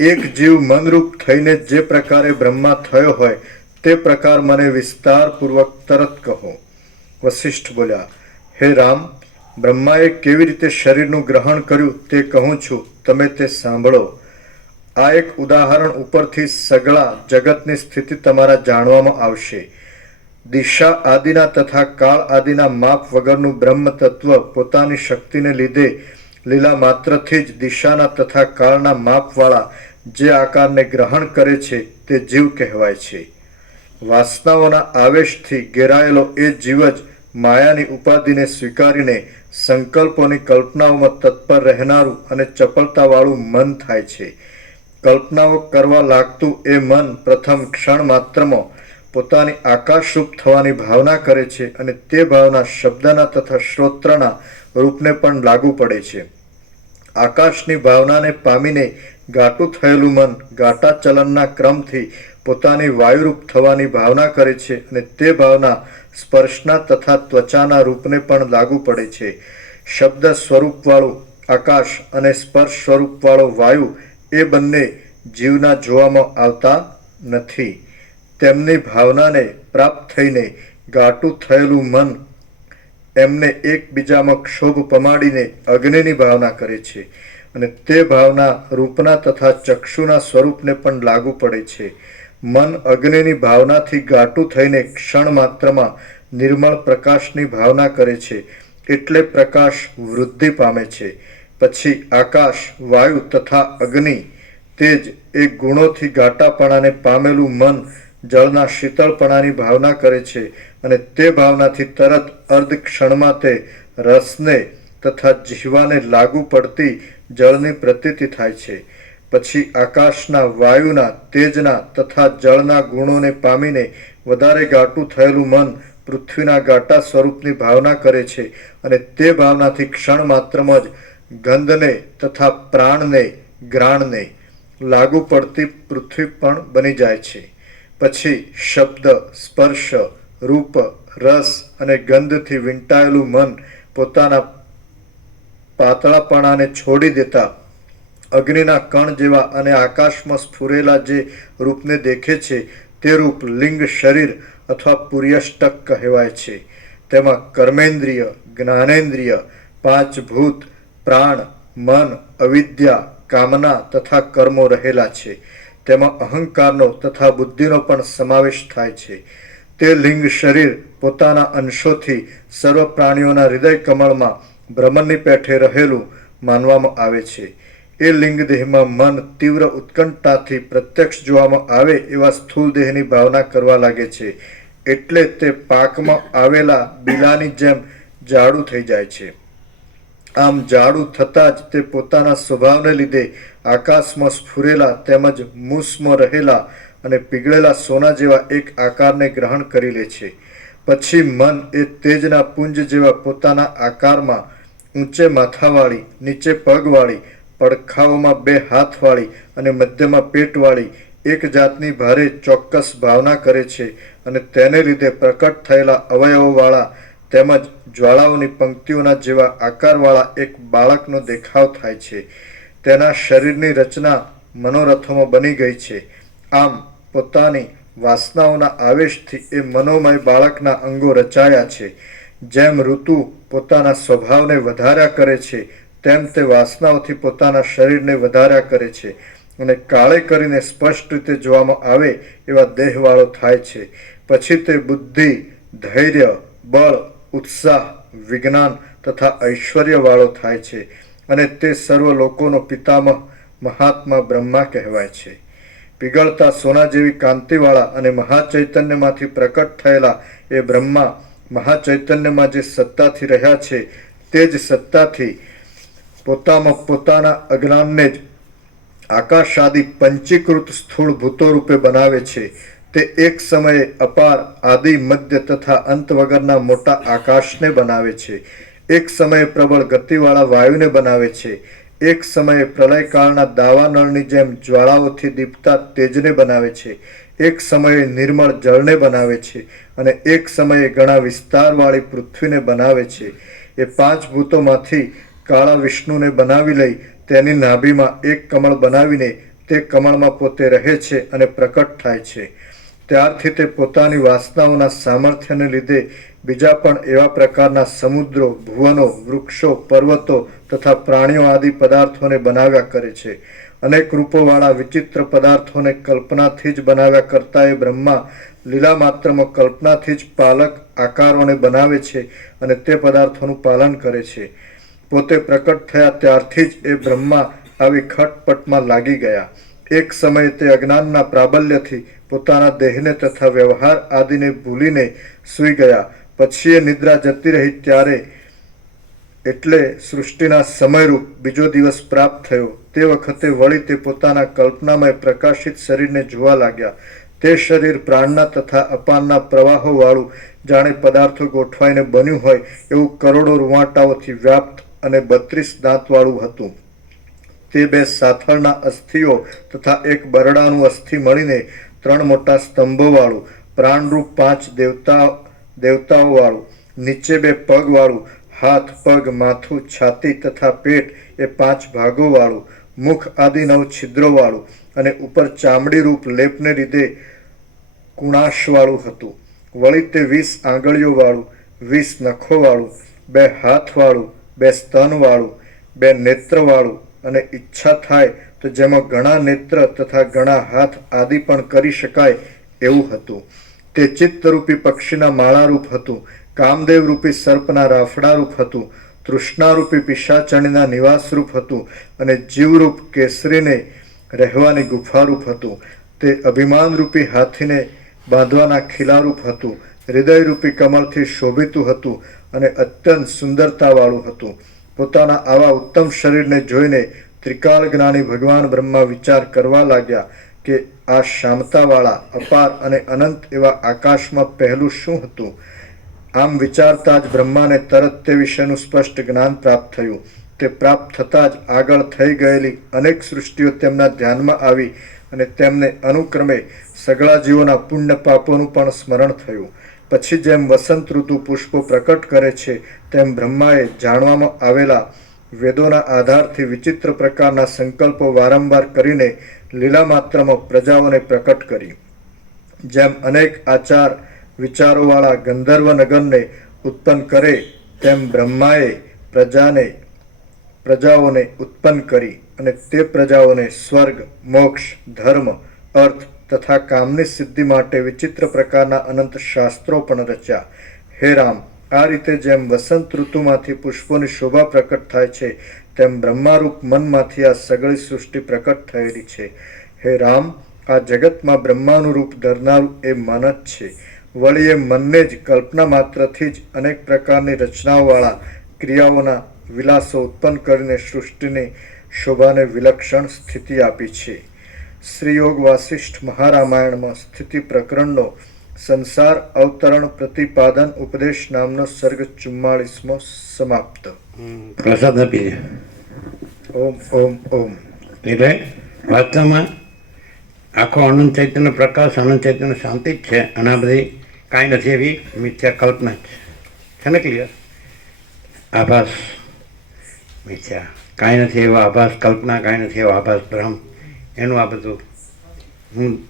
એક જીવ મનરૂપ થઈને જે પ્રકારે બ્રહ્મા થયો હોય તે પ્રકાર મને વિસ્તારપૂર્વક તરત કહો. વશિષ્ઠ બોલ્યા, હે રામ, બ્રહ્માએ કેવી રીતે શરીરનું ગ્રહણ કર્યું તે કહું છું, તમે તે સાંભળો. આ એક ઉદાહરણ ઉપરથી સગળા જગતની સ્થિતિ તમારા જાણવામાં આવશે. દિશા આદિના તથા કાળ આદિના માપ વગરનું બ્રહ્મ તત્વ પોતાની શક્તિને લીધે લીલા માત્રથી જ દિશાના તથા કાળના માપવાળા જે આકારને ગ્રહણ કરે છે તે જીવ કહેવાય છે. વાસનાઓના આવેશથી ઘેરાયેલો એ જીવ જ માયાની ઉપાધિને સ્વીકારીને સંકલ્પોની કલ્પનાઓમાં તત્પર રહેનારું અને ચપળતાવાળું મન થાય છે. કલ્પનાઓ કરવા લાગતું એ મન પ્રથમ ક્ષણ માત્રમાં પોતાની આકાશરૂપ થવાની ભાવના કરે છે અને તે ભાવના શબ્દના તથા શ્રોત્રના રૂપને પણ લાગુ પડે છે. આકાશની ભાવનાને પામીને ઘાટું થયેલું મન ઘાટા ચલનના ક્રમથી પોતાની વાયુરૂપ થવાની ભાવના કરે છે અને તે ભાવના સ્પર્શના તથા ત્વચાના રૂપને પણ લાગુ પડે છે. શબ્દ સ્વરૂપવાળું આકાશ અને સ્પર્શ સ્વરૂપવાળો વાયુ એ બંને જીવના જોવામાં આવતા નથી. તેમની ભાવનાને પ્રાપ્ત થઈને ઘાટું થયેલું મન એમને એકબીજામાં ક્ષોભ પમાડીને અગ્નિની ભાવના કરે છે અને તે ભાવના રૂપના તથા ચક્ષુના સ્વરૂપને પણ લાગુ પડે છે. મન અગ્નિની ભાવનાથી ઘાટું થઈને ક્ષણ માત્રમાં નિર્મળ પ્રકાશની ભાવના કરે છે, એટલે પ્રકાશ વૃદ્ધિ પામે છે. પછી આકાશ, વાયુ તથા અગ્નિ તેજ એ ગુણોથી ઘાટાપણાને પામેલું મન જળના શીતળપણાની ભાવના કરે છે અને તે ભાવનાથી તરત અર્ધ ક્ષણમાં તે રસને તથા જીહવાને લાગુ પડતી જળની પ્રતીતિ થાય છે. પછી આકાશના, વાયુના, તેજના તથા જળના ગુણોને પામીને વધારે ઘાટું થયેલું મન પૃથ્વીના ઘાટા સ્વરૂપની ભાવના કરે છે અને તે ભાવનાથી ક્ષણ માત્રમાં જ ગંધને તથા પ્રાણને, ઘ્રાણને લાગુ પડતી પૃથ્વી પણ બની જાય છે. પછી શબ્દ, સ્પર્શ, રૂપ, રસ અને ગંધથી વીંટાયેલું મન પોતાના પાતળાપણાને છોડી દેતા અગ્નિના કણ જેવા અને આકાશમાં સ્ફુરેલા જે રૂપને દેખે છે તે રૂપ લિંગ શરીર અથવા પુર્યષ્ટક કહેવાય છે. તેમાં કર્મેન્દ્રિય, જ્ઞાનેન્દ્રિય, પાંચ ભૂત, પ્રાણ, મન, અવિદ્યા, કામના તથા કર્મો રહેલા છે. તેમાં અહંકારનો તથા બુદ્ધિનો પણ સમાવેશ થાય છે. તે લિંગ શરીર પોતાના અંશોથી સર્વ પ્રાણીઓના હૃદય કમળમાં બ્રહ્મની પેઠે રહેલું માનવામાં આવે છે. એ લિંગ દેહમાં મન તીવ્ર ઉત્કંઠાથી પ્રત્યક્ષ જોવામાં આવે એવા સ્થૂળ દેહની ભાવના કરવા લાગે છે, એટલે તે પાકમાં આવેલા બીલાની જેમ જાડું થઈ જાય છે. આમ જાડું થતાં જ તે પોતાના સ્વભાવને લીધે આકાશમાં સ્ફુરેલા તેમજ મૂસમાં રહેલા અને પીગળેલા સોના જેવા એક આકારને ગ્રહણ કરી લે છે. પછી મન એ તેજના પુંજ જેવા પોતાના આકારમાં ઊંચે માથાવાળી, નીચે પગવાળી, પડખાઓમાં 2 હાથવાળી અને મધ્યમાં પેટવાળી એક જાતની ભારે ચોક્કસ ભાવના કરે છે અને તેને લીધે પ્રકટ થયેલા અવયવોવાળા તેમજ જ્વાળાઓની પંક્તિઓના જેવા આકારવાળા એક બાળકનો દેખાવ થાય છે. તેના શરીરની રચના મનોરથોમાં બની ગઈ છે. આમ પોતાની વાસનાઓના આવેશથી એ મનોમય બાળકના અંગો રચાયા છે. જેમ ઋતુ પોતાના સ્વભાવને વધાર્યા કરે છે તેમ તે વાસનાઓથી પોતાના શરીરને વધાર્યા કરે છે અને કાળે કરીને સ્પષ્ટ રીતે જોવામાં આવે એવા દેહવાળો થાય છે. પછી તે બુદ્ધિ, ધૈર્ય, બળ, ઉત્સાહ, વિજ્ઞાન તથા ઐશ્વર્યવાળો થાય છે અને તે સર્વ લોકોનો પિતામહ મહાત્મા બ્રહ્મા કહેવાય છે. પીગળતા સોના જેવી કાંતિવાળા અને મહાચૈતન્યમાંથી પ્રકટ થયેલા એ બ્રહ્મા મહાચૈતન્યમાં જે સત્તાથી રહ્યા છે તે જ સત્તાથી પોતામાં પોતાના અજ્ઞાનને જ આકાશાદિ પંચીકૃત સ્થૂળ ભૂતો રૂપે બનાવે છે. તે એક સમયે અપાર, આદિ, મધ્ય તથા અંત વગરના મોટા આકાશને બનાવે છે. એક સમયે પ્રબળ ગતિવાળા વાયુને બનાવે છે. એક સમયે પ્રલયકાળના દાવાનળની જેમ જ્વાળાઓથી દીપતા તેજને બનાવે છે. એક સમયે નિર્મળ જળને બનાવે છે અને એક સમયે ઘણા વિસ્તારવાળી પૃથ્વીને બનાવે છે. એ 5 ભૂતોમાંથી કાળા વિષ્ણુને બનાવી લઈ તેની નાભીમાં એક કમળ બનાવીને તે કમળમાં પોતે રહે છે અને પ્રકટ થાય છે. ત્યારથી તે પોતાની વાસનાઓના સામર્થ્યને લીધે બીજા પણ એવા પ્રકારના સમુદ્રો, ભુવનો, વૃક્ષો, પર્વતો તથા પ્રાણીઓ આદિ પદાર્થોને બનાવ્યા કરે છે. અનેક રૂપોવાળા વિચિત્ર પદાર્થોને કલ્પનાથી જ બનાવ્યા કરતા એ બ્રહ્મા લીલા માત્રમાં કલ્પનાથી જ પાલક આકારોને બનાવે છે અને તે પદાર્થોનું પાલન કરે છે. પોતે પ્રકટ થયા ત્યારથી જ એ બ્રહ્મા આવી ખટપટમાં લાગી ગયા. એક સમયે તે અજ્ઞાનના પ્રાબલ્યથી પોતાના દેહને તથા વ્યવહાર આદિને ભૂલીને સૂઈ ગયા. પછી એ નિદ્રા જતી રહી ત્યારે એટલે સૃષ્ટિના સમયરૂપ બીજો દિવસ પ્રાપ્ત થયો. તે વખતે વળી તે પોતાના કલ્પનામય પ્રકાશિત શરીરને જોવા લાગ્યા. તે શરીર પ્રાણના તથા અપાનના પ્રવાહોવાળું જાણે પદાર્થો ગોઠવાઈને બન્યું હોય એવું કરોડો રૂંવાટાઓથી વ્યાપ્ત અને 32 દાંતવાળું હતું. તે 2 સાથળના અસ્થિઓ તથા એક બરડાનું અસ્થિ મળીને 3 મોટા સ્તંભોવાળું, પ્રાણરૂપ 5 દેવતાઓવાળું, નીચે 2 પગવાળું, હાથ, પગ, માથું, છાતી તથા પેટ એ 5 ભાગોવાળું, મુખ આદિ 9 છિદ્રોવાળું અને ઉપર ચામડી રૂપ લેપને લીધે કુણાશવાળું હતું. વળી તે 20 આંગળીઓવાળું, 20 નખોવાળું, 2 હાથવાળું, 2 સ્તનવાળું, 2 નેત્રવાળું અને ઈચ્છા થાય તો જેમાં ઘણા નેત્ર તથા ઘણા હાથ આદિ પણ કરી શકાય એવું હતું. તે ચિત્તરૂપી પક્ષીના માળારૂપ હતું, કામદેવરૂપી સર્પના રાફડારૂપ હતું, તૃષ્ણારૂપી પિશાચણીના નિવાસરૂપ હતું અને જીવરૂપ કેસરીને રહેવાની ગુફારૂપ હતું. તે અભિમાનરૂપી હાથીને બાંધવાના ખીલારૂપ હતું, હૃદયરૂપી કમળથી શોભિતું હતું અને અત્યંત સુંદરતાવાળું હતું. પોતાના આવા ઉત્તમ શરીરને જોઈને ત્રિકાલ જ્ઞાની ભગવાન બ્રહ્મા વિચાર કરવા લાગ્યા કે આ શામતાવાળા અપાર અને અનંત એવા આકાશમાં પહેલું શું હતું. આમ વિચારતા જ બ્રહ્માને તરત તે વિશેનું સ્પષ્ટ જ્ઞાન પ્રાપ્ત થયું. તે પ્રાપ્ત થતાં જ આગળ થઈ ગયેલી અનેક સૃષ્ટિઓ તેમના ધ્યાનમાં આવી અને તેમને અનુક્રમે સગળા જીવોના પુણ્ય પાપોનું પણ સ્મરણ થયું. પછી જેમ વસંત ઋતુ પુષ્પો પ્રકટ કરે છે તેમ બ્રહ્માએ જાણવામાં આવેલા વેદોના આધારથી વિચિત્ર પ્રકારના સંકલ્પો વારંવાર કરીને લીલા માત્રમાં પ્રજાઓને પ્રકટ કરી. જેમ અનેક આચાર વિચારોવાળા ગંધર્વ નગરને ઉત્પન્ન કરે તેમ બ્રહ્માએ પ્રજાઓને ઉત્પન્ન કરી અને તે પ્રજાઓને સ્વર્ગ, મોક્ષ, ધર્મ, અર્થ તથા કામની સિદ્ધિ માટે વિચિત્ર પ્રકારના અનંત શાસ્ત્રો પણ રચ્યા. હે રામ, આ રીતે જેમ વસંત ઋતુમાંથી પુષ્પોની શોભા પ્રકટ થાય છે તેમ બ્રહ્મારૂપ મનમાંથી આ સગળી સૃષ્ટિ પ્રકટ થયેલી છે. હે રામ, આ જગતમાં બ્રહ્માનું રૂપ ધરનારું એ મન જ છે. વળી એ મનને જ કલ્પના માત્રથી જ અનેક પ્રકારની રચનાઓવાળા ક્રિયાઓના વિલાસો ઉત્પન્ન કરીને સૃષ્ટિની શોભાને વિલક્ષણ સ્થિતિ આપી છે. શ્રી યોગ વાસિષ્ઠ મહારામાયણમાં સ્થિતિ પ્રકરણનો સંસાર અવતરણ પ્રતિપાદન ઉપદેશ નામનો સર્ગ 44મો સમાપ્ત. પ્રસાદ આપી દે. ઓમ ઓમ ઓમ. એટલે વાસ્તવમાં આખો અનંત ચૈતન્ય પ્રકાશ, અનંત ચૈતન્ય શાંતિ જ છે અને આ બધી કાંઈ નથી એવી મિથ્યા કલ્પના જ છે ને. ક્લિયર? આભાસ મિથ્યા, કાંઈ નથી એવો આભાસ કલ્પના, કાંઈ નથી એવો આભાસ ભ્રમ. એનું આ બધું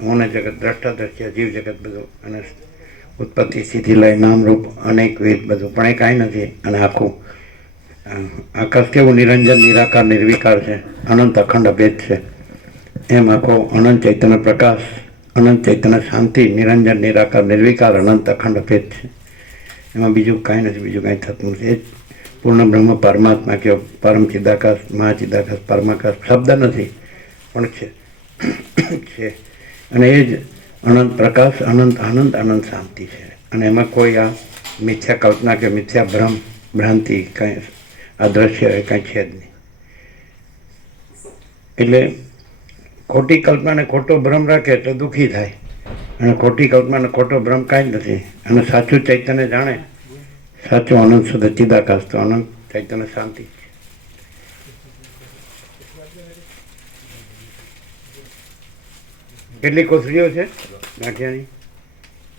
હું ને જગત, દ્રષ્ટા દ્રશ્ય જીવ જગત બધું અને ઉત્પત્તિ સ્થિતિ લઈ નામરૂપ અનેકવિધ બધું પણ એ કાંઈ નથી. અને આખું આકાશ કેવું નિરંજન, નિરાકાર, નિર્વિકાર છે, અનંત અખંડ અભેદ છે. એમ આખો અનંત ચૈતન્ય પ્રકાશ, અનંત ચૈતન્ય શાંતિ, નિરંજન, નિરાકાર, નિર્વિકાર, અનંત અખંડ અભેદ છે. એમાં બીજું કાંઈ નથી, બીજું કાંઈ થતું નથી. એ જ પૂર્ણ બ્રહ્મ પરમાત્મા કયો પરમ ચિદાકાશ, મહાચિદાકાશ, પરમાકાશ શબ્દ નથી પણ છે. અને એ જ અનંત પ્રકાશ, અનંત આનંદ, અનંત શાંતિ છે. અને એમાં કોઈ આ મિથ્યા કલ્પના કે મિથ્યા ભ્રમ, ભ્રાંતિ, કાંઈ અદ્રશ્ય એ કાંઈ છે જ નહીં. એટલે ખોટી કલ્પનાને ખોટો ભ્રમ રાખે એટલે દુઃખી થાય. અને ખોટી કલ્પનાને ખોટો ભ્રમ કાંઈ જ નથી. અને સાચું ચૈતન્ય જાણે, સાચું અનંત શુદ્ધ ચિદાકાશ તો અનંત ચૈતન્ય શાંતિ છે. કેટલી કોથળીઓ છે ગાંઠિયાની?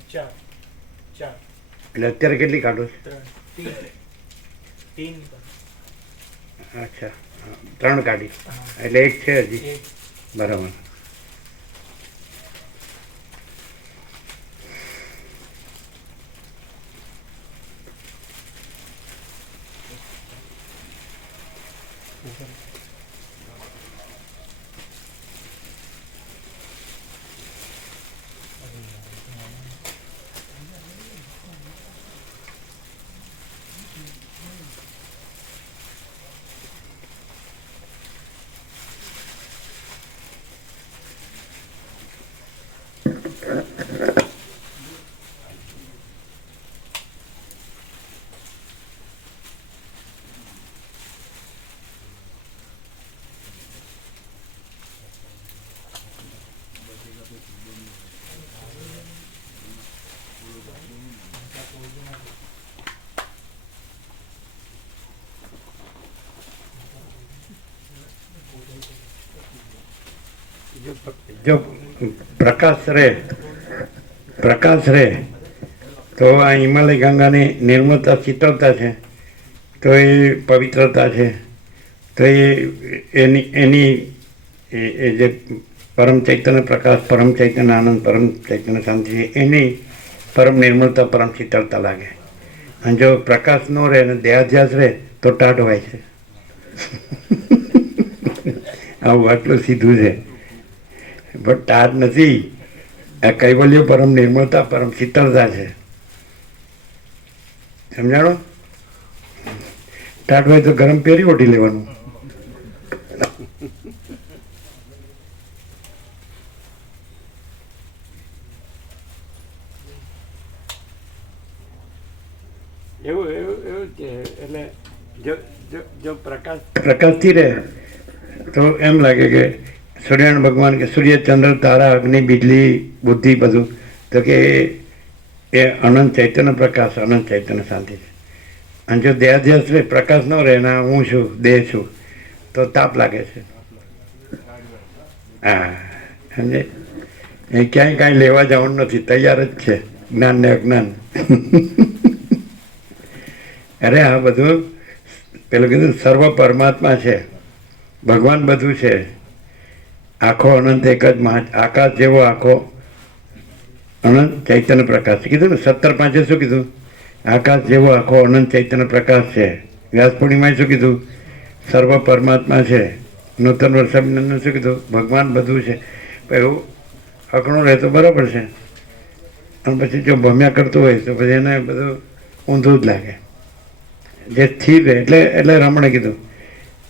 4 એટલે અત્યારે કેટલી કાઢો છે? 3 અચ્છા, 3 કાઢી, એટલે 1 છે હજી. બરાબર. જો પ્રકાશ રહે તો આ હિમાલય ગંગાની નિર્મળતા શીતળતા છે, તો એ પવિત્રતા છે, તો એની જે પરમ ચૈતન્ય પ્રકાશ, પરમ ચૈતન્ય આનંદ, પરમ ચૈતન્ય શાંતિ છે, એની પરમ નિર્મળતા, પરમ શીતળતા લાગે. અને જો પ્રકાશ ન રહે અને દેહાધ્યાસ રહે તો ટાઢ હોય છે. આવું આટલું સીધું છે, પણ ટાઢ નથી. આ કૈવલ્ય પરમ નિર્મળતા, પરમ શીતળતા છે. સમજાણો? ટાઢ હોય તો ગરમ પહેરી ઓઢી લેવાનું. એવું કે એટલે જો પ્રકાશથી રહે તો એમ લાગે કે સૂર્યનારાયણ ભગવાન કે સૂર્ય, ચંદ્ર, તારા, અગ્નિ, બીજળી, બુદ્ધિ બધું, તો કે એ અનંત ચૈતન્ય પ્રકાશ, અનંત ચૈતન્ય શાંતિ છે. અને જો દેહાધ્યાસ રહે, પ્રકાશ ન રહે, ના હું છું, દેહ છું, તો તાપ લાગે છે. હા, સમજે? એ ક્યાંય કાંઈ લેવા જવાનું નથી, તૈયાર જ છે જ્ઞાન ને અજ્ઞાન. અરે આ બધું પેલું કીધું સર્વ પરમાત્મા છે, ભગવાન બધું છે. આખો અનંત એક જ આકાશ જેવો આખો અનંત ચૈતન્ય પ્રકાશ છે. કીધું ને 17:5 શું કીધું? આકાશ જેવો આખો અનંત ચૈતન્ય પ્રકાશ છે. વ્યાસ પૂર્ણિમાએ શું કીધું? સર્વ પરમાત્મા છે. નૂતન વર્ષાભિનંદન શું કીધું? ભગવાન બધું છે. એવું અકણું રહે તો બરાબર છે, અને પછી જો ભમ્યા કરતું હોય તો પછી એને બધું ઊંધું જ લાગે. જે સ્થિર રહે એટલે રમણે કીધું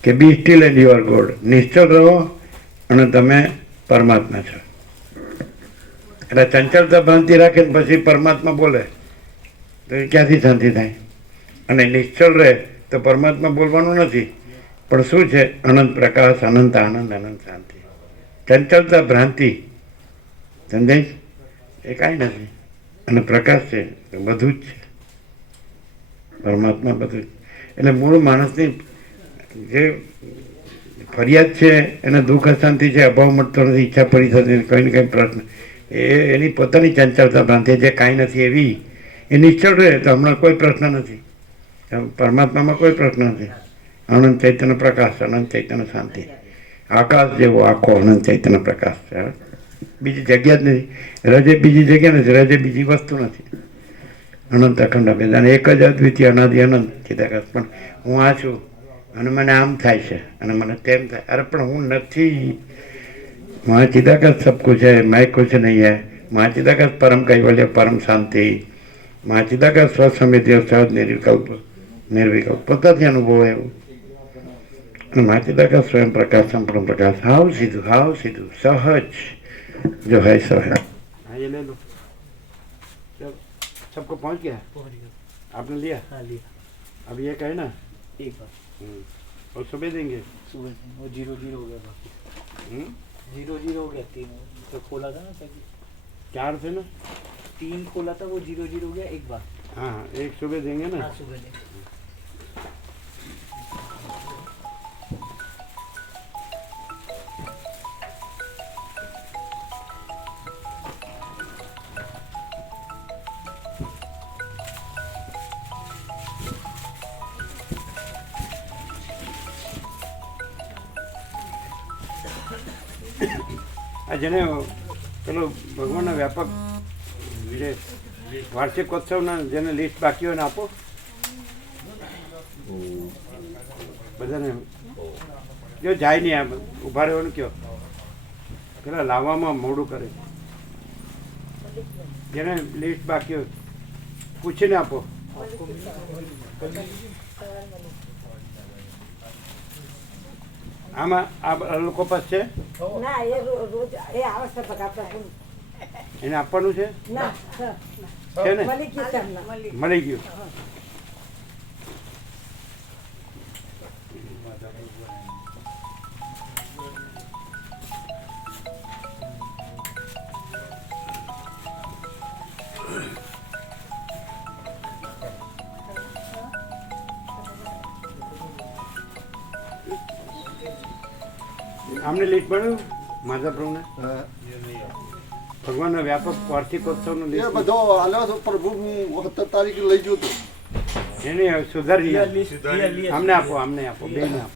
કે be still and you are God. નિશ્ચળ રહો અને તમે પરમાત્મા છો. એટલે ચંચળતા ભ્રાંતિ રાખે ને પછી પરમાત્મા બોલે તો એ ક્યાંથી શાંતિ થાય? અને નિશ્ચળ રહે તો પરમાત્મા બોલવાનું નથી, પણ શું છે? અનંત પ્રકાશ, અનંત આનંદ, અનંત શાંતિ. ચંચળતા ભ્રાંતિ, સમજાય? એ કાંઈ નથી. અને પ્રકાશ છે તો બધું જ છે, પરમાત્મા બધું જ. એટલે મૂળ માણસની જે ફરિયાદ છે એને દુઃખ અશાંતિ છે, અભાવ મળતો નથી, ઈચ્છા પૂરી થતી નથી, કંઈ ને કંઈ પ્રશ્ન, એની પોતાની ચંચળતા ભ્રાંતિ જે કાંઈ નથી એવી એ નિશ્ચળ રહે તો હમણાં કોઈ પ્રશ્ન નથી. પરમાત્મામાં કોઈ પ્રશ્ન નથી. અનંત ચૈતન્ય પ્રકાશ, અનંત ચૈતન્ય શાંતિ, આકાશ જેવો આખો અનંત ચૈતન્ય પ્રકાશ છે. બીજી જગ્યા જ નથી. રજે બીજી જગ્યા નથી, રજે બીજી વસ્તુ નથી. અનંત અખંડ અભેદ, એક જ અદ્વિતીય અનાદિ અનંત ચિદાકાશ. પણ હું આ છું અને મને આમ થાય છે અને મને તેમ થાય. અરે પણ હું નથી. वहाँ चिदाकाश सब कुछ है, मैं कुछ नहीं है. वहाँ चिदाकाश परम कैवल्य, परम शांति. वहाँ चिदाकाश स्वसमिति और सहज निर्विकल्प પોતાથી અનુભવ એવું. અને वहाँ चिदाकाश स्वयं प्रकाश, संपूर्ण प्रकाश. हाउ सीधू सहज जो है सो है. हाँ ये ले लो. सबको पहुंच गया? आपने लिया? हाँ लिया. अब ये कहे ना एक बार और सुबह देंगे. सुबह वो 0-0 हो गया बाकी. 0-0 हो गया. 3 तो खोला था ना सभी. 4 थे ना? 3 खोला था, वो 0-0 हो गया एक बार. हाँ एक सुबह देंगे ना. हाँ सुबह देंगे. આ જેને પેલો ભગવાનના વ્યાપક જે વાર્ષિકોત્સવના જેને લિસ્ટ બાકી હોય ને આપો બધાને. જો જાય નહીં આમ ઊભા રહેવાનું કયો, પેલા લાવવામાં મોડું કરે. જેને લિસ્ટ બાકી હોય પૂછીને આપો. આમાં આ લોકો પાસે છે? ના એ રોજ એ આવે છે બગા પ્રભુ એને આપવાનું છે ના છે ને મળી ગયું તમને મળી ગયું આમને લીટ મળ્યું માધવ પ્રભુને ભગવાનનો વ્યાપક વાર્ષિકોત્સવનો એ લીટ બધો હાલ્યો તો પ્રભુ હું 17 તારીખે લઈ ગયો હતો. એને સુધારી લિસ્ટ આમને આપો બેને આપો